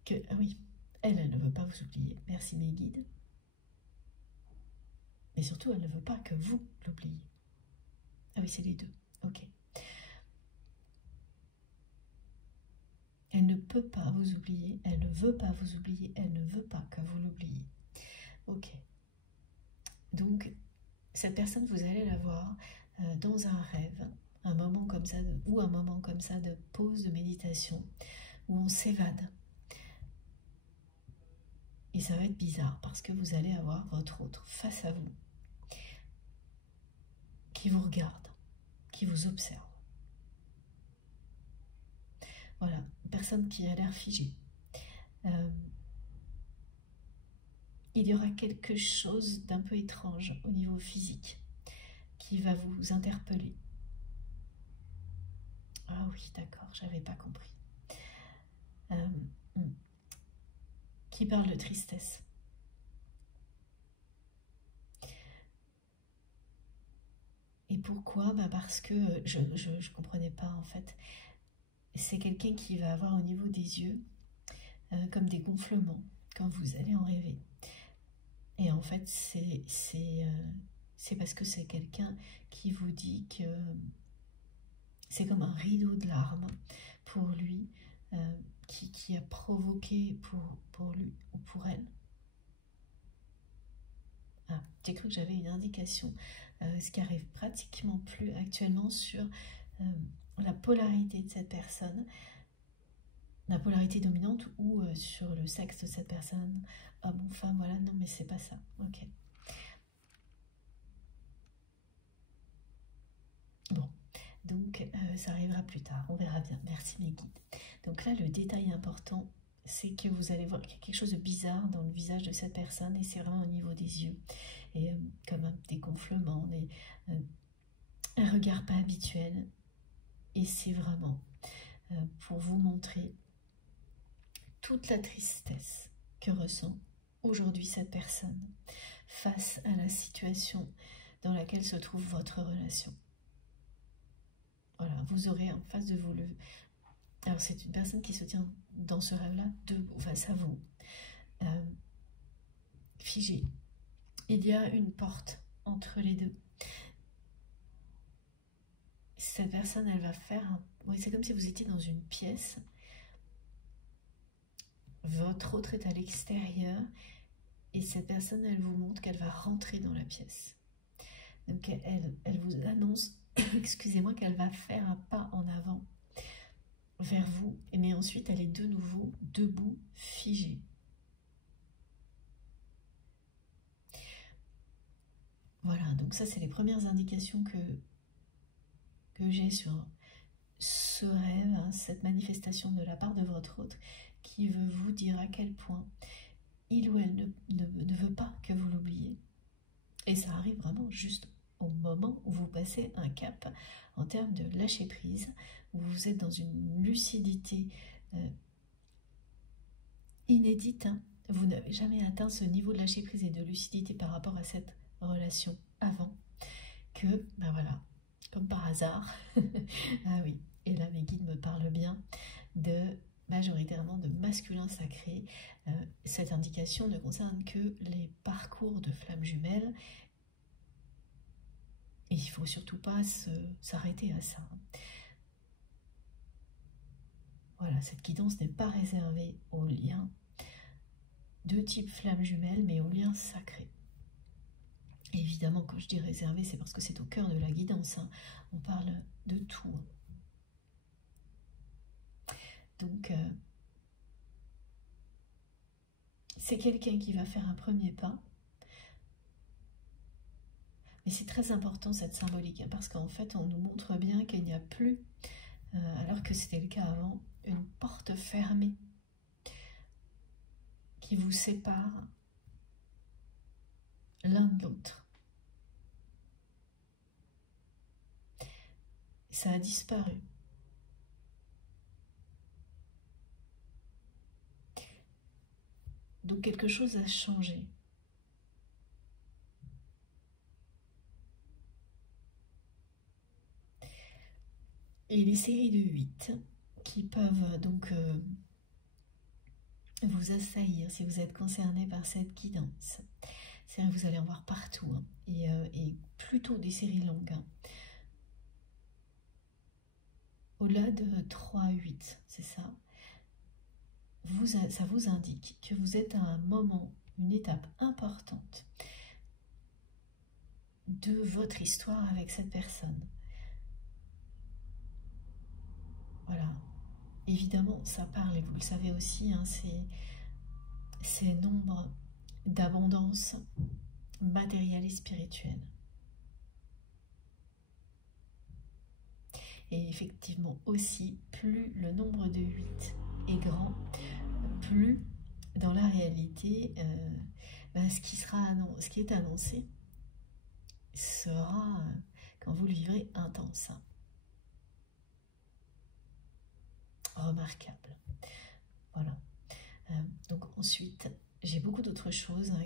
que, ah oui, elle ne veut pas vous oublier, merci mes guides, mais surtout elle ne veut pas que vous l'oubliez. Ah oui, c'est les deux, ok. Elle ne peut pas vous oublier, elle ne veut pas vous oublier, elle ne veut pas que vous l'oubliez. Ok. Donc, cette personne, vous allez la voir dans un rêve, un moment comme ça, ou un moment comme ça de pause, de méditation, où on s'évade. Et ça va être bizarre, parce que vous allez avoir votre autre face à vous, qui vous regarde, qui vous observe. Voilà, une personne qui a l'air figée. Il y aura quelque chose d'un peu étrange au niveau physique qui va vous interpeller. Ah oui, d'accord, j'avais pas compris. Qui parle de tristesse. Et pourquoi? Parce que je ne comprenais pas en fait. C'est quelqu'un qui va avoir au niveau des yeux comme des gonflements quand vous allez en rêver. Et en fait, c'est parce que c'est quelqu'un qui vous dit que c'est comme un rideau de larmes pour lui, qui a provoqué pour lui ou pour elle. Ah, j'ai cru que j'avais une indication, ce qui arrive pratiquement plus actuellement sur la polarité de cette personne, la polarité dominante ou sur le sexe de cette personne, homme ou femme, voilà, non mais c'est pas ça, ok. Bon, donc ça arrivera plus tard, on verra bien, merci mes guides. Donc là, le détail important, c'est que vous allez voir qu'il y a quelque chose de bizarre dans le visage de cette personne, et c'est vraiment au niveau des yeux, et comme des gonflements, un regard pas habituel, et c'est vraiment pour vous montrer toute la tristesse que ressent aujourd'hui cette personne face à la situation dans laquelle se trouve votre relation. Voilà, vous aurez en face de vous le... Alors c'est une personne qui se tient dans ce rêve-là debout face à vous, figée. Il y a une porte entre les deux. Cette personne, elle va faire... Oui, c'est comme si vous étiez dans une pièce. Votre autre est à l'extérieur. Et cette personne, elle vous montre qu'elle va rentrer dans la pièce. Donc, elle vous annonce, excusez-moi, qu'elle va faire un pas en avant vers vous. Mais ensuite, elle est de nouveau debout, figée. Voilà, donc ça, c'est les premières indications que j'ai sur ce rêve, hein, cette manifestation de la part de votre autre qui veut vous dire à quel point il ou elle ne veut pas que vous l'oubliez. Et ça arrive vraiment juste au moment où vous passez un cap en termes de lâcher prise, où vous êtes dans une lucidité inédite. Hein. Vous n'avez jamais atteint ce niveau de lâcher prise et de lucidité par rapport à cette relation avant, que, ben voilà, comme par hasard, ah oui, et là mes guides me parlent bien de majoritairement de masculin sacré. Cette indication ne concerne que les parcours de flammes jumelles. Et il ne faut surtout pas s'arrêter à ça. Voilà, cette guidance n'est pas réservée aux liens de type flamme jumelle, mais aux liens sacrés. Et évidemment, quand je dis réservé, c'est parce que c'est au cœur de la guidance. Hein. On parle de tout. Donc, c'est quelqu'un qui va faire un premier pas. Mais c'est très important cette symbolique, hein, parce qu'en fait on nous montre bien qu'il n'y a plus, alors que c'était le cas avant, une porte fermée qui vous sépare l'un de l'autre. Ça a disparu. Donc quelque chose a changé. Et les séries de 8 qui peuvent donc vous assaillir si vous êtes concerné par cette guidance. C'est vrai que vous allez en voir partout, hein, et plutôt des séries longues. Hein. Au-delà de 3-8, c'est ça. Ça vous indique que vous êtes à un moment, une étape importante de votre histoire avec cette personne. Voilà. Évidemment, ça parle, et vous le savez aussi, hein, c'est nombre d'abondance matérielle et spirituelle. Et effectivement aussi, plus le nombre de 8 est grand, plus dans la réalité, ce qui est annoncé sera, quand vous le vivrez, intense. Remarquable. Voilà. Donc ensuite, j'ai beaucoup d'autres choses, hein,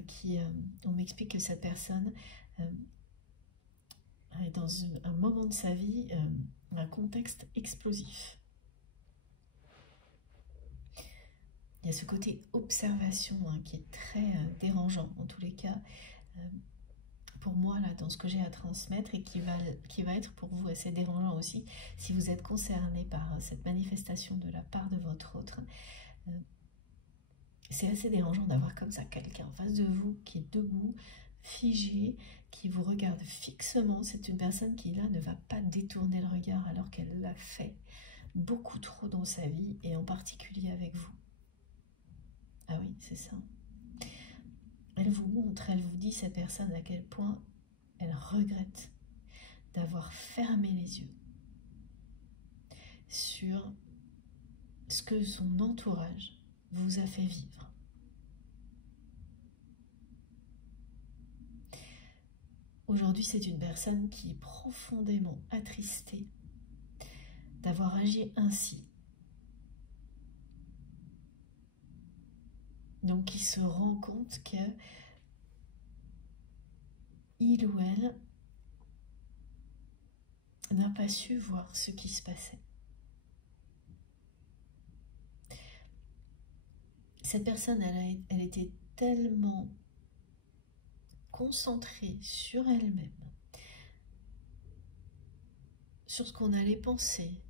on m'explique que cette personne est dans un moment de sa vie, un contexte explosif. Il y a ce côté observation, hein, qui est très dérangeant, en tous les cas, pour moi, là, dans ce que j'ai à transmettre, et qui va être pour vous assez dérangeant aussi, si vous êtes concerné par cette manifestation de la part de votre autre. C'est assez dérangeant d'avoir comme ça quelqu'un en face de vous qui est debout, figé, qui vous regarde fixement. C'est une personne qui, là, ne va pas détourner le regard alors qu'elle l'a fait beaucoup trop dans sa vie, et en particulier avec vous. Ah oui, c'est ça. Elle vous montre, elle vous dit, cette personne, à quel point elle regrette d'avoir fermé les yeux sur ce que son entourage vous a fait vivre. Aujourd'hui, c'est une personne qui est profondément attristée d'avoir agi ainsi. Donc, il se rend compte que il ou elle n'a pas su voir ce qui se passait. Cette personne, elle était tellement concentrée sur elle-même, sur ce qu'on allait penser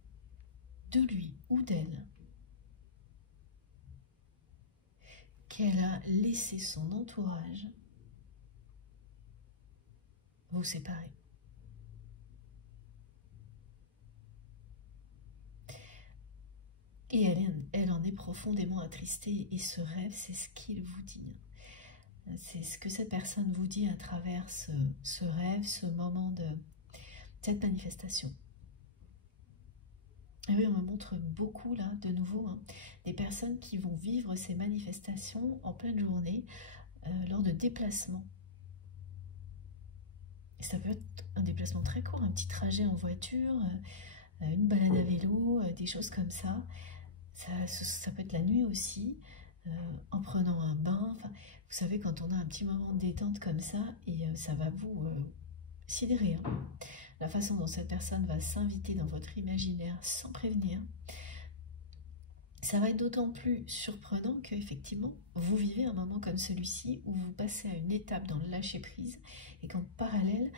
de lui ou d'elle, qu'elle a laissé son entourage vous séparer. Et elle en est profondément attristée, et ce rêve, c'est ce qu'il vous dit. C'est ce que cette personne vous dit à travers ce rêve, ce moment de cette manifestation. Et oui, on me montre beaucoup, là, de nouveau, hein, des personnes qui vont vivre ces manifestations en pleine journée, lors de déplacements. Et ça peut être un déplacement très court, un petit trajet en voiture, une balade à vélo, des choses comme ça. Ça peut être la nuit aussi, en prenant un bain. Enfin, vous savez, quand on a un petit moment de détente comme ça, et ça va vous sidérer. Hein. La façon dont cette personne va s'inviter dans votre imaginaire sans prévenir, ça va être d'autant plus surprenant qu'effectivement, vous vivez un moment comme celui-ci où vous passez à une étape dans le lâcher-prise, et qu'en parallèle,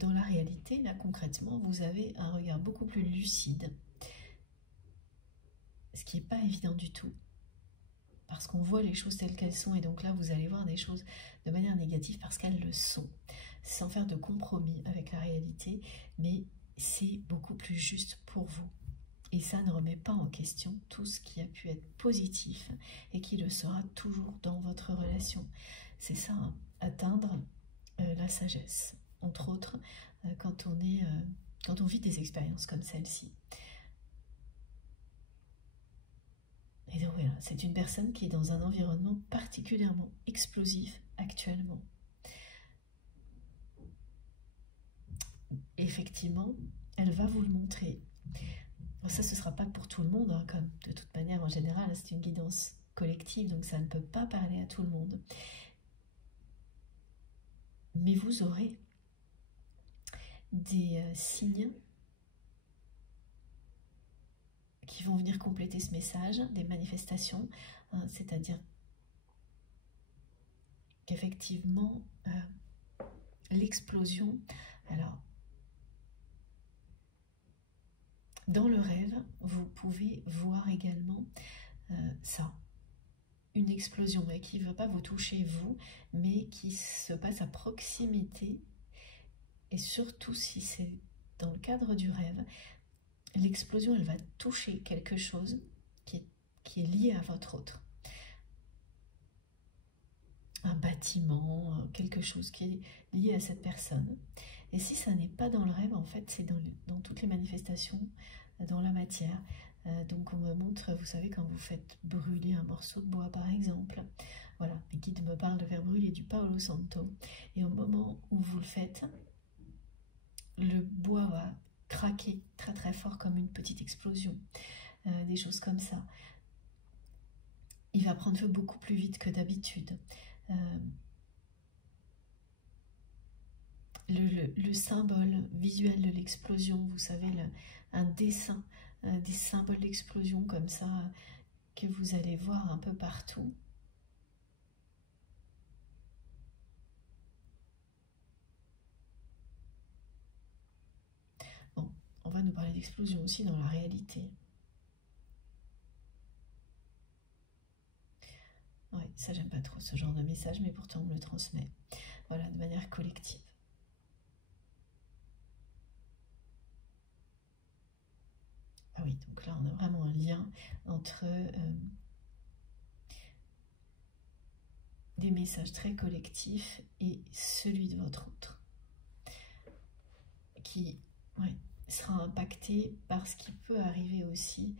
dans la réalité, là concrètement, vous avez un regard beaucoup plus lucide, ce qui n'est pas évident du tout, parce qu'on voit les choses telles qu'elles sont, et donc là, vous allez voir des choses de manière négative parce qu'elles le sont, sans faire de compromis avec la réalité, mais c'est beaucoup plus juste pour vous. Et ça ne remet pas en question tout ce qui a pu être positif et qui le sera toujours dans votre relation. C'est ça, hein, atteindre la sagesse. entre autres, quand on vit des expériences comme celle-ci. Et donc voilà, c'est une personne qui est dans un environnement particulièrement explosif actuellement. Effectivement, elle va vous le montrer. Bon, ça, ce ne sera pas pour tout le monde, hein, comme de toute manière, en général, c'est une guidance collective, donc ça ne peut pas parler à tout le monde. Mais vous aurez des signes qui vont venir compléter ce message, des manifestations, hein, c'est-à-dire qu'effectivement, l'explosion, alors, dans le rêve, vous pouvez voir également ça, une explosion, mais qui ne va pas vous toucher vous, mais qui se passe à proximité, et surtout si c'est dans le cadre du rêve, l'explosion, elle va toucher quelque chose qui est lié à votre autre. Un bâtiment, quelque chose qui est lié à cette personne. Et si ça n'est pas dans le rêve, en fait, c'est dans toutes les manifestations, dans la matière. Donc on me montre, vous savez, quand vous faites brûler un morceau de bois, par exemple. Voilà, les guides me parlent de faire brûler du Palo Santo. Et au moment où vous le faites, le bois va craquer très très fort comme une petite explosion. Des choses comme ça. Il va prendre feu beaucoup plus vite que d'habitude. Le symbole visuel de l'explosion, vous savez, un dessin, des symboles d'explosion comme ça, que vous allez voir un peu partout. Bon, on va nous parler d'explosion aussi dans la réalité. Oui, ça j'aime pas trop ce genre de message, mais pourtant on me le transmet. Voilà, de manière collective. Ah oui, donc là on a vraiment un lien entre des messages très collectifs et celui de votre autre, qui sera impacté par ce qui peut arriver aussi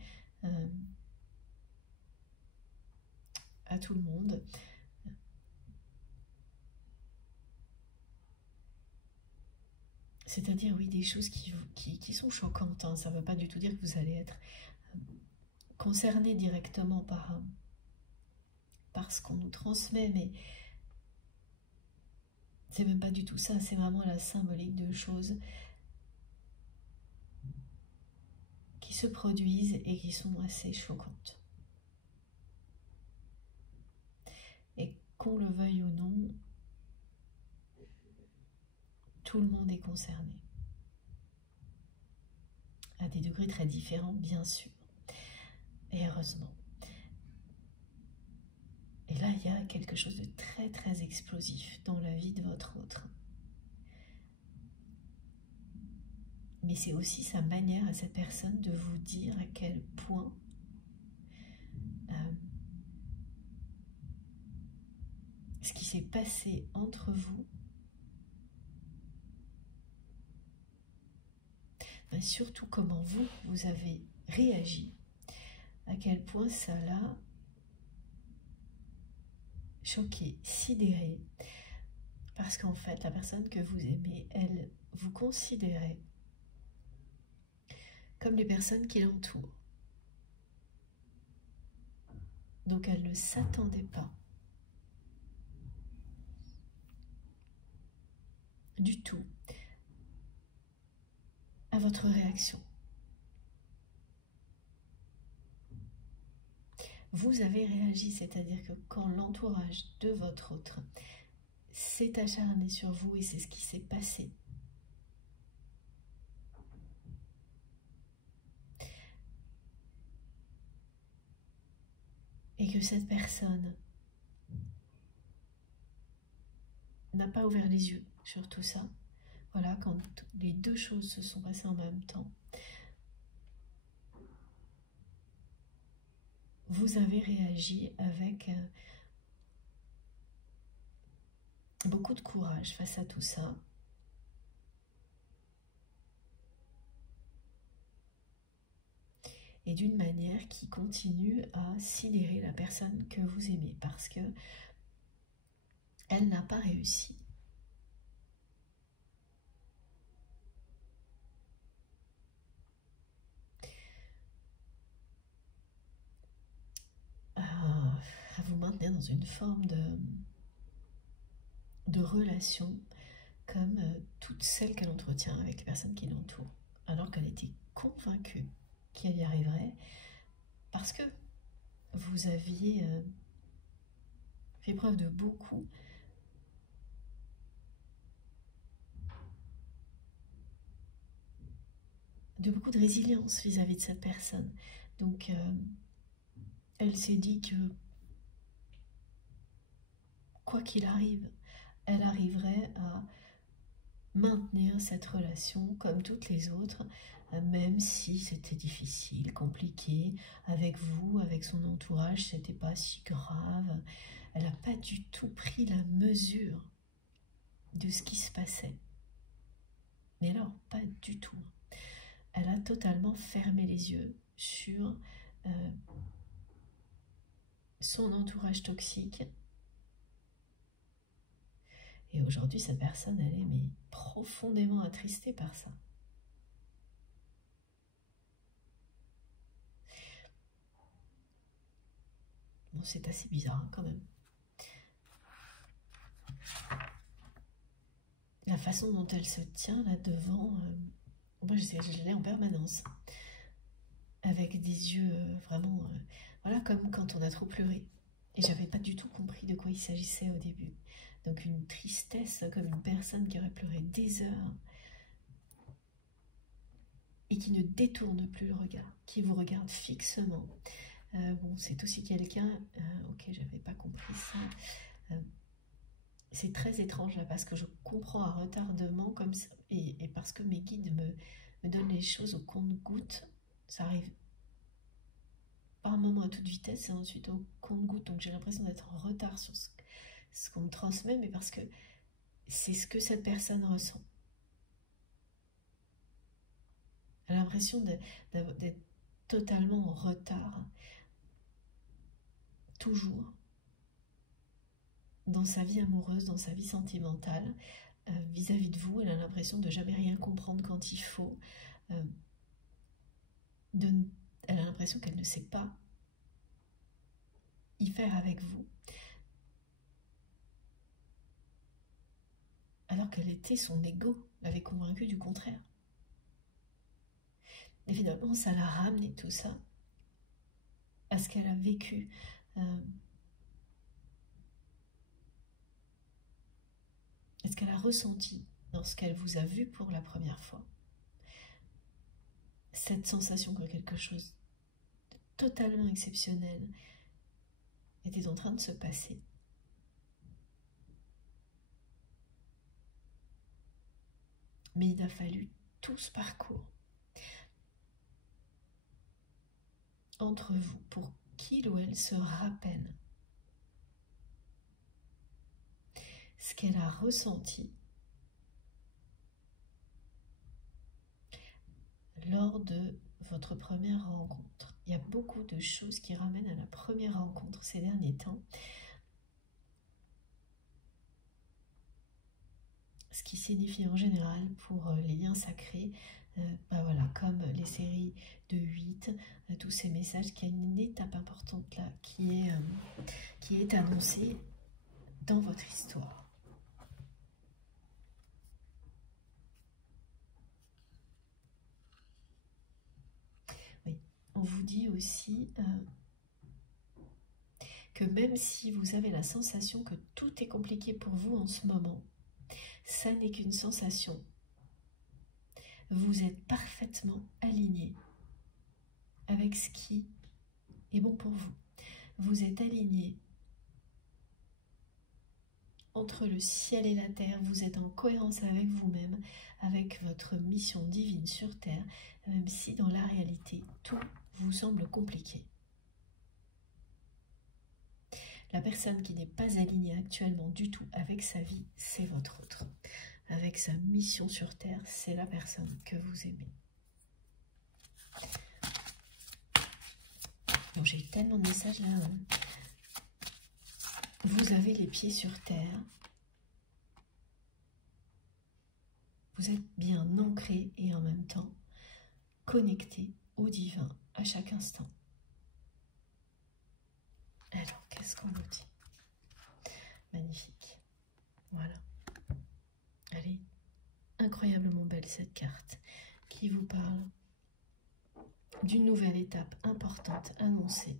à tout le monde. C'est-à-dire, oui, des choses qui sont choquantes. Hein. Ça ne veut pas du tout dire que vous allez être concerné directement par ce qu'on nous transmet, mais c'est même pas du tout ça. C'est vraiment la symbolique de choses qui se produisent et qui sont assez choquantes. Et qu'on le veuille ou non, tout le monde est concerné. À des degrés très différents, bien sûr. Et heureusement. Et là, il y a quelque chose de très très explosif dans la vie de votre autre. Mais c'est aussi sa manière à cette personne de vous dire à quel point ce qui s'est passé entre vous, mais surtout comment vous avez réagi, à quel point ça l'a choqué, sidéré, parce qu'en fait, la personne que vous aimez, elle vous considérait comme les personnes qui l'entourent. Donc elle ne s'attendait pas du tout à votre réaction. Vous avez réagi, c'est-à-dire que quand l'entourage de votre autre s'est acharné sur vous, et c'est ce qui s'est passé, et que cette personne n'a pas ouvert les yeux sur tout ça, voilà, quand les deux choses se sont passées en même temps, vous avez réagi avec beaucoup de courage face à tout ça. et d'une manière qui continue à sidérer la personne que vous aimez parce que elle n'a pas réussi. À vous maintenir dans une forme de relation comme toutes celles qu'elle entretient avec les personnes qui l'entourent, alors qu'elle était convaincue qu'elle y arriverait parce que vous aviez fait preuve de beaucoup de résilience vis-à-vis de cette personne. Donc elle s'est dit que quoi qu'il arrive, elle arriverait à maintenir cette relation comme toutes les autres, même si c'était difficile, compliqué, avec vous, avec son entourage, c'était pas si grave. Elle n'a pas du tout pris la mesure de ce qui se passait. Mais alors, pas du tout. Elle a totalement fermé les yeux sur son entourage toxique. Et aujourd'hui, cette personne, elle est mais profondément attristée par ça. Bon, c'est assez bizarre hein, quand même. La façon dont elle se tient là devant, moi je l'ai en permanence. Avec des yeux vraiment, voilà, comme quand on a trop pleuré. Et j'avais pas du tout compris de quoi il s'agissait au début. Donc une tristesse comme une personne qui aurait pleuré des heures et qui ne détourne plus le regard, qui vous regarde fixement. Bon, c'est aussi quelqu'un, ok, j'avais pas compris ça. C'est très étrange là parce que je comprends un retardement comme ça, et parce que mes guides me donnent les choses au compte-gouttes. Ça arrive par un moment à toute vitesse et ensuite au compte-gouttes. Donc j'ai l'impression d'être en retard sur ce qu'on me transmet, mais parce que c'est ce que cette personne ressent. Elle a l'impression d'être totalement en retard, toujours, dans sa vie amoureuse, dans sa vie sentimentale, vis-à-vis de vous. Elle a l'impression de jamais rien comprendre quand il faut. Elle a l'impression qu'elle ne sait pas y faire avec vous. Alors qu'elle était, son ego l'avait convaincue du contraire. Et finalement, ça l'a ramené tout ça à ce qu'elle a vécu. À ce qu'elle a ressenti lorsqu'elle vous a vu pour la première fois. Cette sensation que quelque chose de totalement exceptionnel était en train de se passer. Mais il a fallu tout ce parcours entre vous pour qu'il ou elle se rappelle ce qu'elle a ressenti lors de votre première rencontre. Il y a beaucoup de choses qui ramènent à la première rencontre ces derniers temps. Ce qui signifie en général pour les liens sacrés, voilà, comme les séries de 8, tous ces messages, qu'il y a une étape importante là qui est annoncée dans votre histoire. Oui, on vous dit aussi que même si vous avez la sensation que tout est compliqué pour vous en ce moment, ça n'est qu'une sensation. Vous êtes parfaitement aligné avec ce qui est bon pour vous. Vous êtes aligné entre le ciel et la terre. Vous êtes en cohérence avec vous-même, avec votre mission divine sur terre, même si dans la réalité, tout vous semble compliqué. La personne qui n'est pas alignée actuellement du tout avec sa vie, c'est votre autre. Avec sa mission sur terre, c'est la personne que vous aimez. Donc j'ai eu tellement de messages là. Vous avez les pieds sur terre. Vous êtes bien ancré et en même temps connecté au divin à chaque instant. Alors, qu'est-ce qu'on nous dit? Magnifique. Voilà. Elle est incroyablement belle cette carte qui vous parle d'une nouvelle étape importante annoncée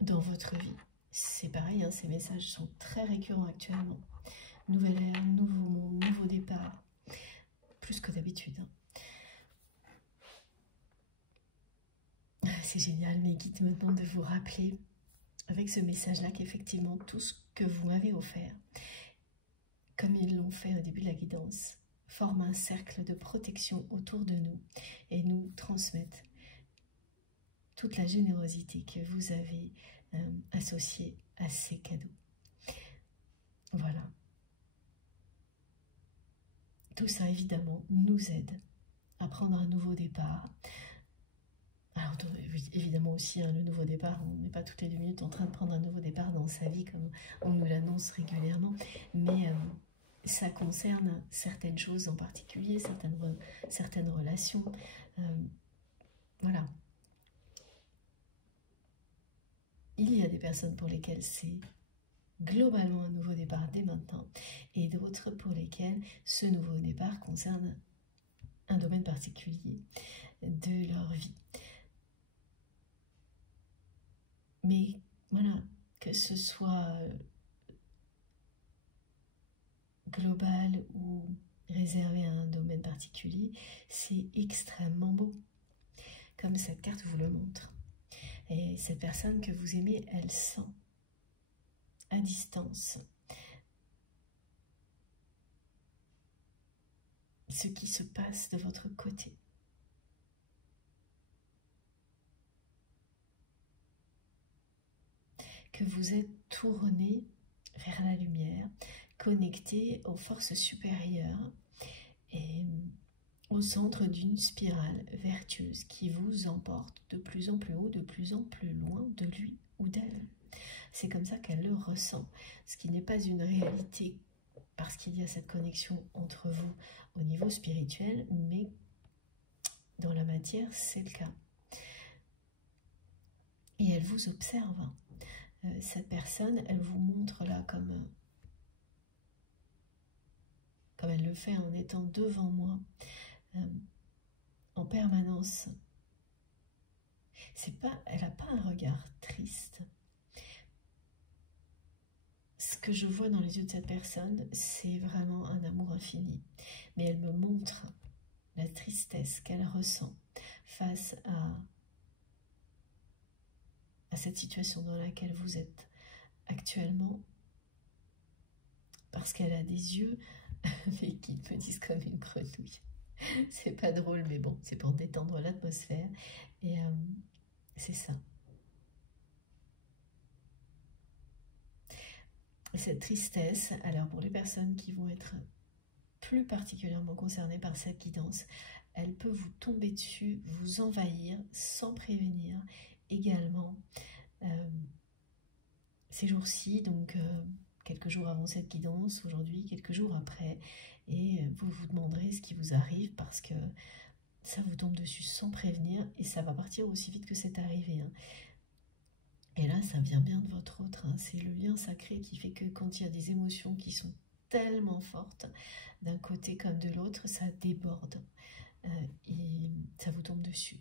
dans votre vie. C'est pareil, hein, ces messages sont très récurrents actuellement. Nouvelle ère, nouveau monde, nouveau départ, plus que d'habitude. Hein. C'est génial, mes guides me demandent de vous rappeler avec ce message-là qu'effectivement tout ce que vous m'avez offert, comme ils l'ont fait au début de la guidance, forme un cercle de protection autour de nous et nous transmettent toute la générosité que vous avez associée à ces cadeaux. Voilà. Tout ça, évidemment, nous aide à prendre un nouveau départ. Alors, évidemment aussi, hein, le nouveau départ, on n'est pas toutes les 2 minutes en train de prendre un nouveau départ dans sa vie, comme on nous l'annonce régulièrement, mais ça concerne certaines choses en particulier, certaines relations. Voilà. Il y a des personnes pour lesquelles c'est globalement un nouveau départ dès maintenant, et d'autres pour lesquelles ce nouveau départ concerne un domaine particulier de leur vie. Mais voilà, que ce soit global ou réservé à un domaine particulier, c'est extrêmement beau, comme cette carte vous le montre. Et cette personne que vous aimez, elle sent à distance ce qui se passe de votre côté. Que vous êtes tourné vers la lumière, connecté aux forces supérieures et au centre d'une spirale vertueuse qui vous emporte de plus en plus haut, de plus en plus loin de lui ou d'elle. C'est comme ça qu'elle le ressent, ce qui n'est pas une réalité parce qu'il y a cette connexion entre vous au niveau spirituel, mais dans la matière, c'est le cas. Et elle vous observe. Cette personne, elle vous montre là comme elle le fait en étant devant moi, en permanence. Elle n'a pas un regard triste. Ce que je vois dans les yeux de cette personne, c'est vraiment un amour infini. Mais elle me montre la tristesse qu'elle ressent face à cette situation dans laquelle vous êtes actuellement, parce qu'elle a des yeux mais qui me disent comme une grenouille. C'est pas drôle, mais bon, c'est pour détendre l'atmosphère. Et c'est ça. Et cette tristesse, alors pour les personnes qui vont être plus particulièrement concernées par cette guidance, elle peut vous tomber dessus, vous envahir sans prévenir également ces jours-ci, donc quelques jours avant cette guidance, aujourd'hui, quelques jours après, et vous vous demanderez ce qui vous arrive parce que ça vous tombe dessus sans prévenir et ça va partir aussi vite que c'est arrivé. Hein. Et là, ça vient bien de votre autre. Hein. C'est le lien sacré qui fait que quand il y a des émotions qui sont tellement fortes, d'un côté comme de l'autre, ça déborde et ça vous tombe dessus.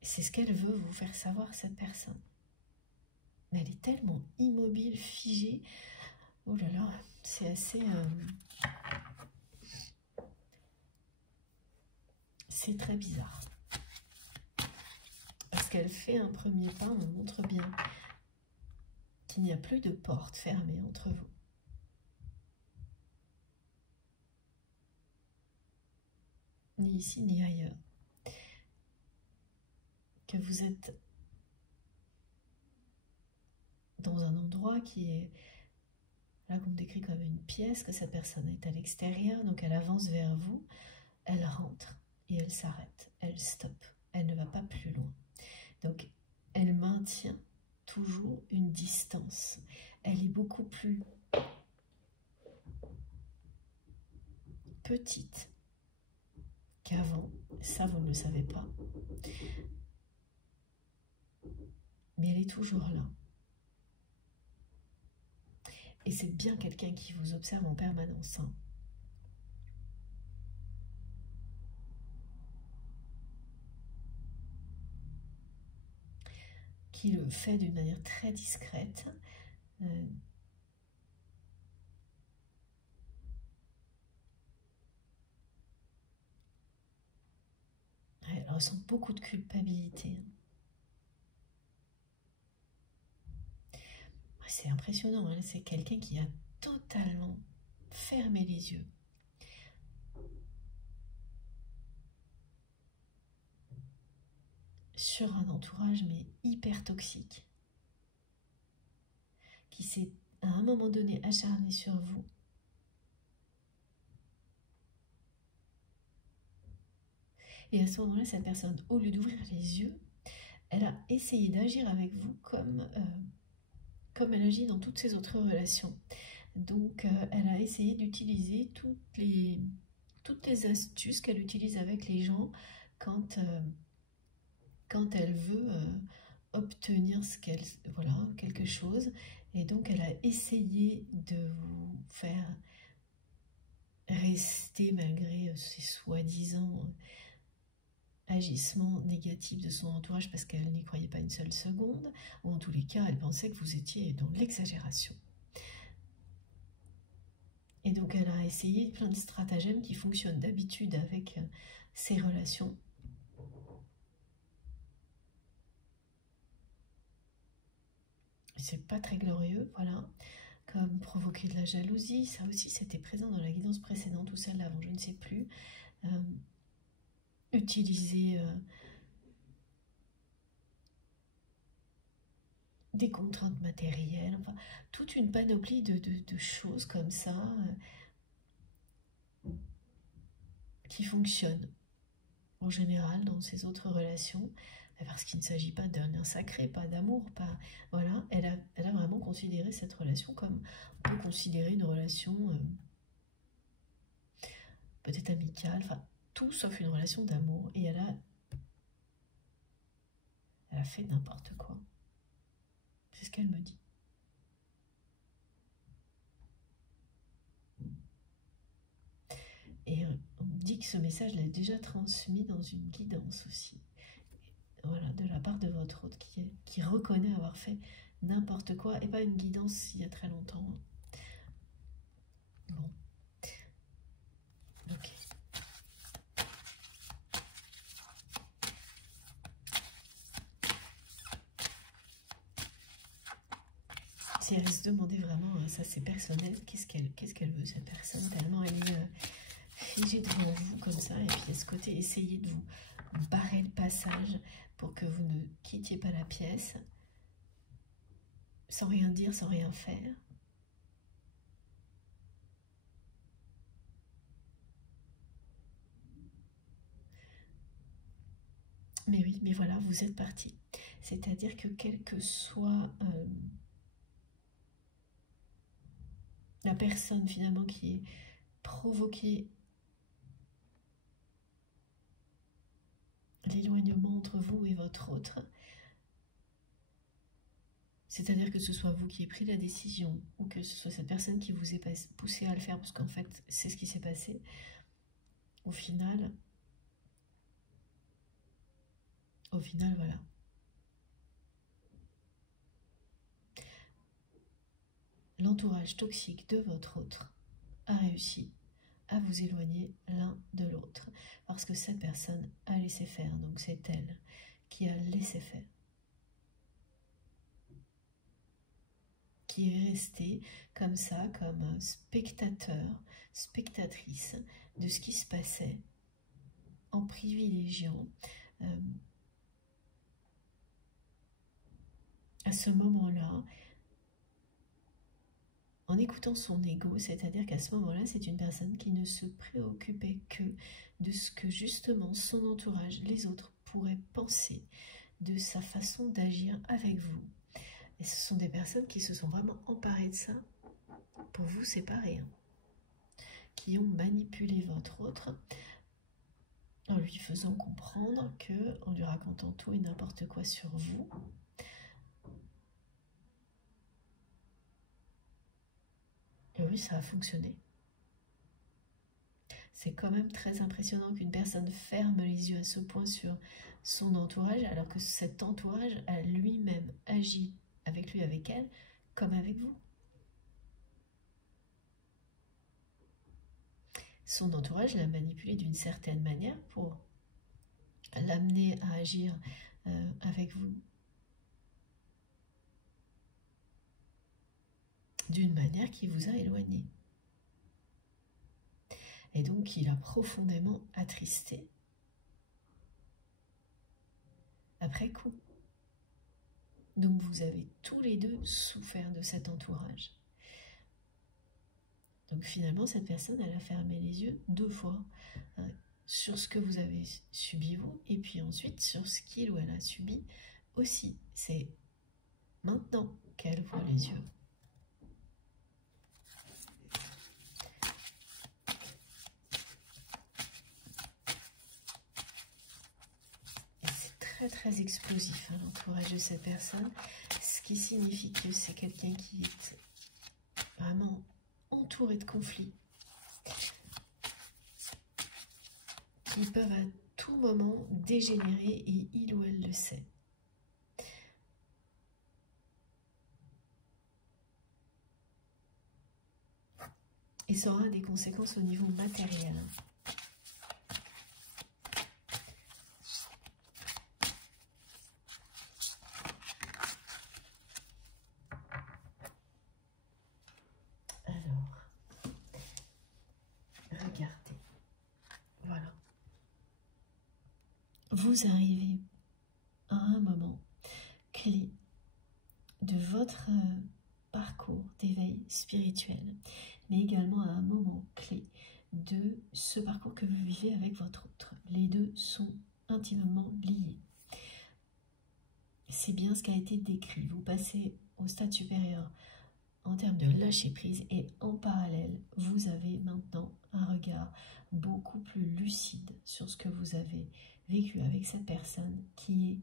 C'est ce qu'elle veut vous faire savoir, cette personne. Mais elle est tellement immobile, figée. Oh là là, c'est assez... c'est très bizarre. Parce qu'elle fait un premier pas, on montre bien qu'il n'y a plus de porte fermée entre vous. Ni ici, ni ailleurs. Que vous êtes dans un endroit qui est, là qu'on décrit comme une pièce, que cette personne est à l'extérieur, donc elle avance vers vous, elle rentre et elle s'arrête, elle stoppe, elle ne va pas plus loin. Donc, elle maintient toujours une distance. Elle est beaucoup plus petite qu'avant. Ça, vous ne le savez pas. Mais elle est toujours là. Et c'est bien quelqu'un qui vous observe en permanence. Hein. Qui le fait d'une manière très discrète. Elle ressent beaucoup de culpabilité. C'est impressionnant, hein. C'est quelqu'un qui a totalement fermé les yeux. Sur un entourage mais hyper toxique. Qui s'est à un moment donné acharné sur vous. Et à ce moment-là, cette personne, au lieu d'ouvrir les yeux, elle a essayé d'agir avec vous comme elle agit dans toutes ses autres relations. Donc, elle a essayé d'utiliser toutes les astuces qu'elle utilise avec les gens quand elle veut obtenir quelque chose. Et donc, elle a essayé de vous faire rester malgré ces soi-disant agissement négatif de son entourage parce qu'elle n'y croyait pas une seule seconde, ou en tous les cas, elle pensait que vous étiez dans l'exagération. Et donc, elle a essayé plein de stratagèmes qui fonctionnent d'habitude avec ses relations. C'est pas très glorieux, voilà. Comme provoquer de la jalousie, ça aussi c'était présent dans la guidance précédente ou celle d'avant, je ne sais plus. Utiliser des contraintes matérielles, enfin, toute une panoplie de choses comme ça qui fonctionnent en général dans ces autres relations, parce qu'il ne s'agit pas d'un lien sacré, pas d'amour, pas voilà. Elle a vraiment considéré cette relation comme on peut considérer une relation peut-être amicale, enfin tout sauf une relation d'amour, et elle a fait n'importe quoi. C'est ce qu'elle me dit. Et on me dit que ce message l'a déjà transmis dans une guidance aussi. Voilà, de la part de votre hôte qui reconnaît avoir fait n'importe quoi, et pas une guidance il y a très longtemps. Bon. Ok. Si elle se demandait vraiment, ça c'est personnel, qu'est-ce qu'elle veut cette personne, tellement elle est figée devant vous comme ça, et puis à ce côté, essayez de vous barrer le passage pour que vous ne quittiez pas la pièce, sans rien dire, sans rien faire. Mais oui, mais voilà, vous êtes parti. C'est-à-dire que quelle que soit la personne finalement qui est provoquée l'éloignement entre vous et votre autre, c'est-à-dire que ce soit vous qui ayez pris la décision ou que ce soit cette personne qui vous ait poussé à le faire, parce qu'en fait c'est ce qui s'est passé, au final voilà. L'entourage toxique de votre autre a réussi à vous éloigner l'un de l'autre, parce que cette personne a laissé faire, donc c'est elle qui a laissé faire, qui est restée comme ça, comme spectateur, spectatrice de ce qui se passait, en privilégiant à ce moment-là, en écoutant son ego, c'est-à-dire qu'à ce moment-là, c'est une personne qui ne se préoccupait que de ce que justement son entourage, les autres, pourraient penser de sa façon d'agir avec vous. Et ce sont des personnes qui se sont vraiment emparées de ça pour vous séparer, hein, qui ont manipulé votre autre en lui faisant comprendre que, en lui racontant tout et n'importe quoi sur vous, et oui, ça a fonctionné. C'est quand même très impressionnant qu'une personne ferme les yeux à ce point sur son entourage, alors que cet entourage a lui-même agi avec lui, avec elle, comme avec vous. Son entourage l'a manipulé d'une certaine manière pour l'amener à agir avec vous d'une manière qui vous a éloigné. Et donc, il a profondément attristé après coup. Donc, vous avez tous les deux souffert de cet entourage. Donc, finalement, cette personne, elle a fermé les yeux 2 fois sur ce que vous avez subi vous, et puis ensuite sur ce qu'il ou elle a subi aussi. C'est maintenant qu'elle voit les yeux. Très explosif, hein, l'entourage de cette personne, ce qui signifie que c'est quelqu'un qui est vraiment entouré de conflits qui peuvent à tout moment dégénérer, et il ou elle le sait. Et ça aura des conséquences au niveau matériel. Vous arrivez à un moment clé de votre parcours d'éveil spirituel, mais également à un moment clé de ce parcours que vous vivez avec votre autre. Les deux sont intimement liés. C'est bien ce qui a été décrit. Vous passez au stade supérieur en termes de lâcher prise, et en parallèle, vous avez maintenant un regard beaucoup plus lucide sur ce que vous avez vécu avec cette personne qui est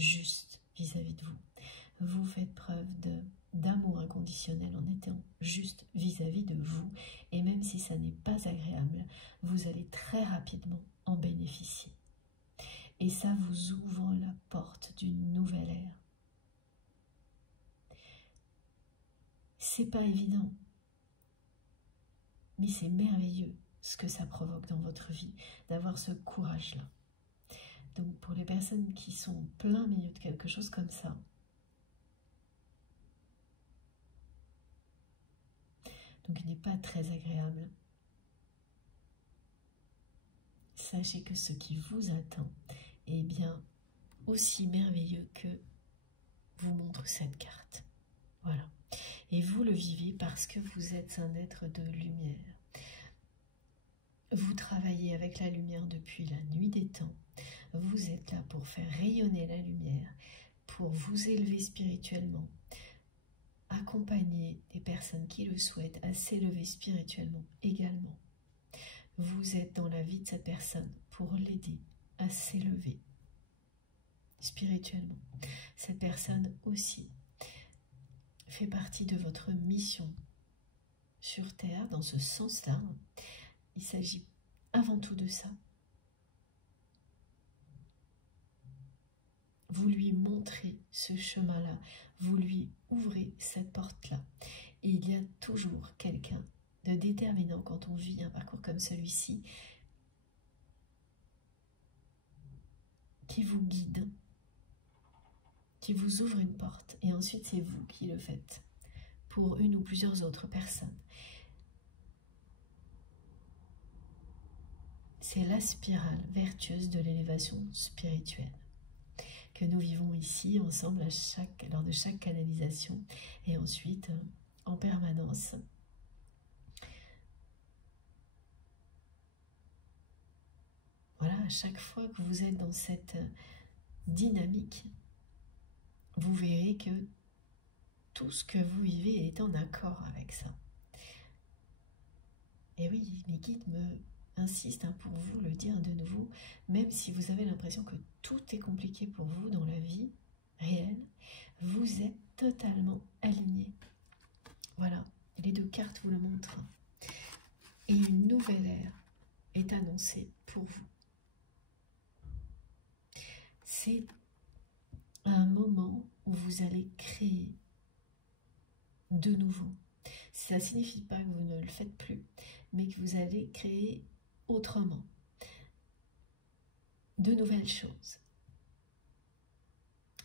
juste vis-à-vis de vous. Vous faites preuve d'amour inconditionnel en étant juste vis-à-vis de vous, et même si ça n'est pas agréable, vous allez très rapidement en bénéficier. Et ça vous ouvre la porte d'une nouvelle ère. C'est pas évident, mais c'est merveilleux ce que ça provoque dans votre vie, d'avoir ce courage-là. Donc pour les personnes qui sont en plein milieu de quelque chose comme ça, donc il n'est pas très agréable, sachez que ce qui vous attend est bien aussi merveilleux que vous montre cette carte. Voilà. Et vous le vivez parce que vous êtes un être de lumière. Vous travaillez avec la lumière depuis la nuit des temps. Vous êtes là pour faire rayonner la lumière, pour vous élever spirituellement, accompagner des personnes qui le souhaitent à s'élever spirituellement également. Vous êtes dans la vie de cette personne pour l'aider à s'élever spirituellement. Cette personne aussi fait partie de votre mission sur Terre dans ce sens-là. Il s'agit avant tout de ça. Vous lui montrez ce chemin-là, vous lui ouvrez cette porte-là. Et il y a toujours quelqu'un de déterminant quand on vit un parcours comme celui-ci qui vous guide, qui vous ouvre une porte, et ensuite c'est vous qui le faites pour une ou plusieurs autres personnes. C'est la spirale vertueuse de l'élévation spirituelle que nous vivons ici ensemble lors de chaque canalisation, et ensuite en permanence. Voilà, à chaque fois que vous êtes dans cette dynamique, vous verrez que tout ce que vous vivez est en accord avec ça. Et oui, mes guides insistent pour vous le dire de nouveau, même si vous avez l'impression que tout est compliqué pour vous dans la vie réelle, vous êtes totalement aligné. Voilà, les deux cartes vous le montrent. Et une nouvelle ère est annoncée pour vous. C'est un moment où vous allez créer de nouveau. Ça ne signifie pas que vous ne le faites plus, mais que vous allez créer autrement, de nouvelles choses.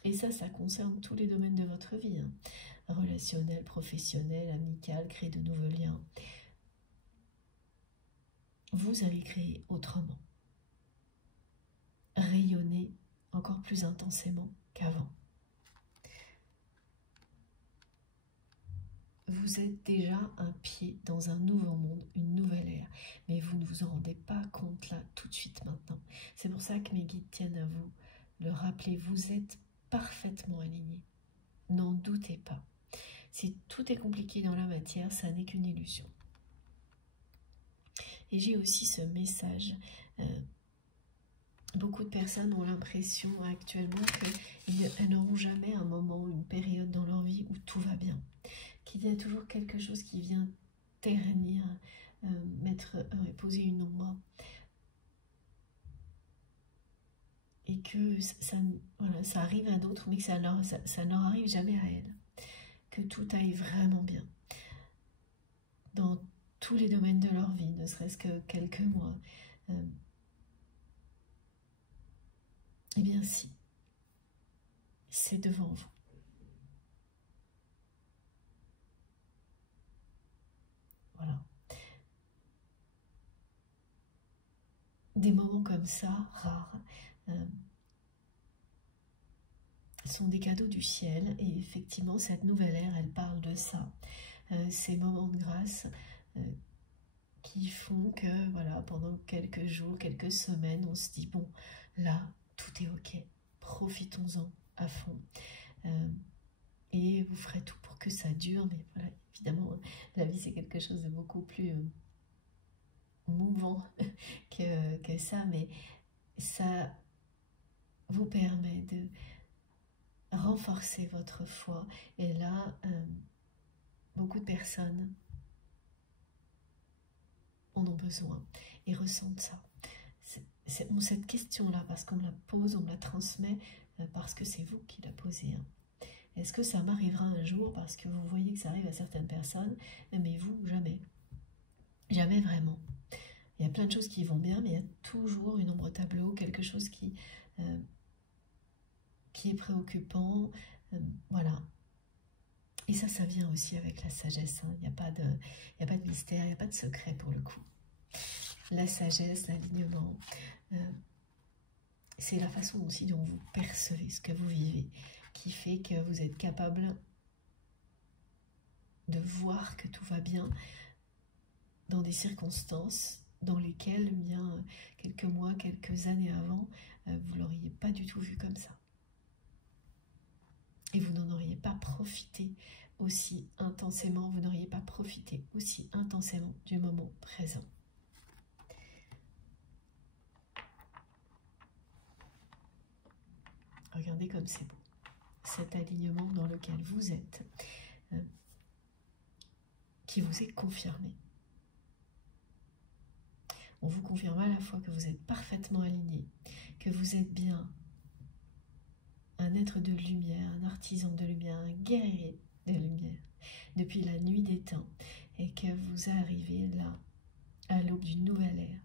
Et ça concerne tous les domaines de votre vie, hein. Relationnel, professionnel, amical, créer de nouveaux liens. Vous allez créer autrement. Rayonner encore plus intensément qu'avant. Vous êtes déjà un pied dans un nouveau monde, une nouvelle ère. Mais vous ne vous en rendez pas compte là, tout de suite maintenant. C'est pour ça que mes guides tiennent à vous le rappeler. Vous êtes parfaitement aligné. N'en doutez pas. Si tout est compliqué dans la matière, ça n'est qu'une illusion. Et j'ai aussi ce message. Beaucoup de personnes ont l'impression actuellement qu'elles n'auront jamais un moment, une période dans leur vie où tout va bien. Qu'il y a toujours quelque chose qui vient ternir, poser une ombre. Et que ça arrive à d'autres, mais que ça leur arrive jamais à elles. Que tout aille vraiment bien. Dans tous les domaines de leur vie, ne serait-ce que quelques mois. Eh bien si, c'est devant vous. Voilà. Des moments comme ça, rares, sont des cadeaux du ciel. Et effectivement, cette nouvelle ère, elle parle de ça. Ces moments de grâce qui font que, voilà, pendant quelques jours, quelques semaines, on se dit, bon, là, tout est ok. Profitons-en à fond. Et vous ferez tout pour que ça dure. Mais voilà, évidemment, la vie, c'est quelque chose de beaucoup plus mouvant que ça. Mais ça vous permet de renforcer votre foi. Et là, beaucoup de personnes en ont besoin et ressentent ça. Cette question-là, parce qu'on la pose, on la transmet, parce que c'est vous qui la posez. Hein. Est-ce que ça m'arrivera un jour parce que vous voyez que ça arrive à certaines personnes, mais vous, jamais. Jamais vraiment. Il y a plein de choses qui vont bien, mais il y a toujours une ombre au tableau, quelque chose qui est préoccupant. Voilà. Et ça vient aussi avec la sagesse. Hein. Il n'y a pas de mystère, il n'y a pas de secret pour le coup. La sagesse, l'alignement, c'est la façon aussi dont vous percevez ce que vous vivez, qui fait que vous êtes capable de voir que tout va bien dans des circonstances dans lesquelles, bien, quelques mois, quelques années avant, vous ne l'auriez pas du tout vu comme ça. Et vous n'en auriez pas profité aussi intensément, vous n'auriez pas profité aussi intensément du moment présent. Regardez comme c'est beau, cet alignement dans lequel vous êtes, qui vous est confirmé. On vous confirme à la fois que vous êtes parfaitement aligné, que vous êtes bien un être de lumière, un artisan de lumière, un guerrier de lumière, depuis la nuit des temps, et que vous arrivez là, à l'aube d'une nouvelle ère.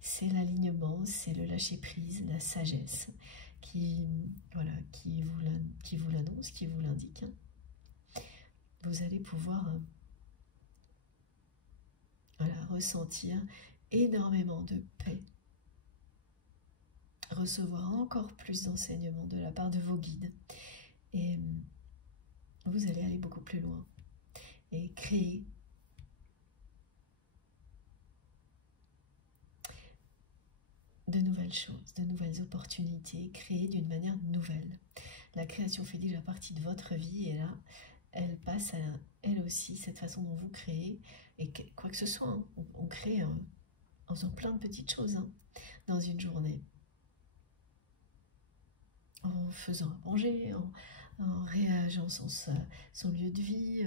C'est l'alignement, c'est le lâcher-prise, la sagesse qui vous l'annonce, qui vous l'indique. Hein. Vous allez pouvoir ressentir énormément de paix, recevoir encore plus d'enseignements de la part de vos guides. Et vous allez aller beaucoup plus loin et créer de nouvelles choses, de nouvelles opportunités, créer d'une manière nouvelle. La création fait déjà partie de votre vie et là, elle passe à elle aussi, cette façon dont vous créez, et quoi que ce soit, hein, on crée en faisant plein de petites choses hein, dans une journée. En faisant à manger, en réagençant son lieu de vie,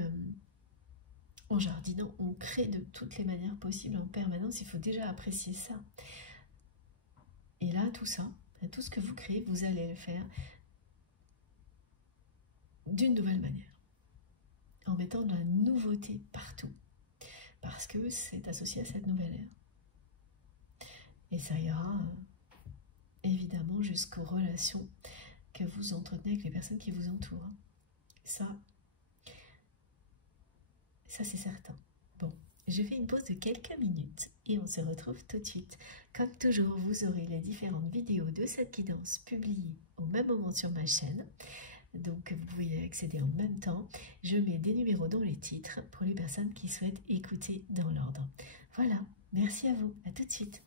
en jardinant, on crée de toutes les manières possibles en permanence, il faut déjà apprécier ça. Et là, tout ça, tout ce que vous créez, vous allez le faire d'une nouvelle manière, en mettant de la nouveauté partout, parce que c'est associé à cette nouvelle ère. Et ça ira évidemment jusqu'aux relations que vous entretenez avec les personnes qui vous entourent. Ça c'est certain. Bon, je fais une pause de quelques minutes et on se retrouve tout de suite. Comme toujours, vous aurez les différentes vidéos de cette guidance publiées au même moment sur ma chaîne. Donc vous pouvez y accéder en même temps. Je mets des numéros dans les titres pour les personnes qui souhaitent écouter dans l'ordre. Voilà, merci à vous, à tout de suite.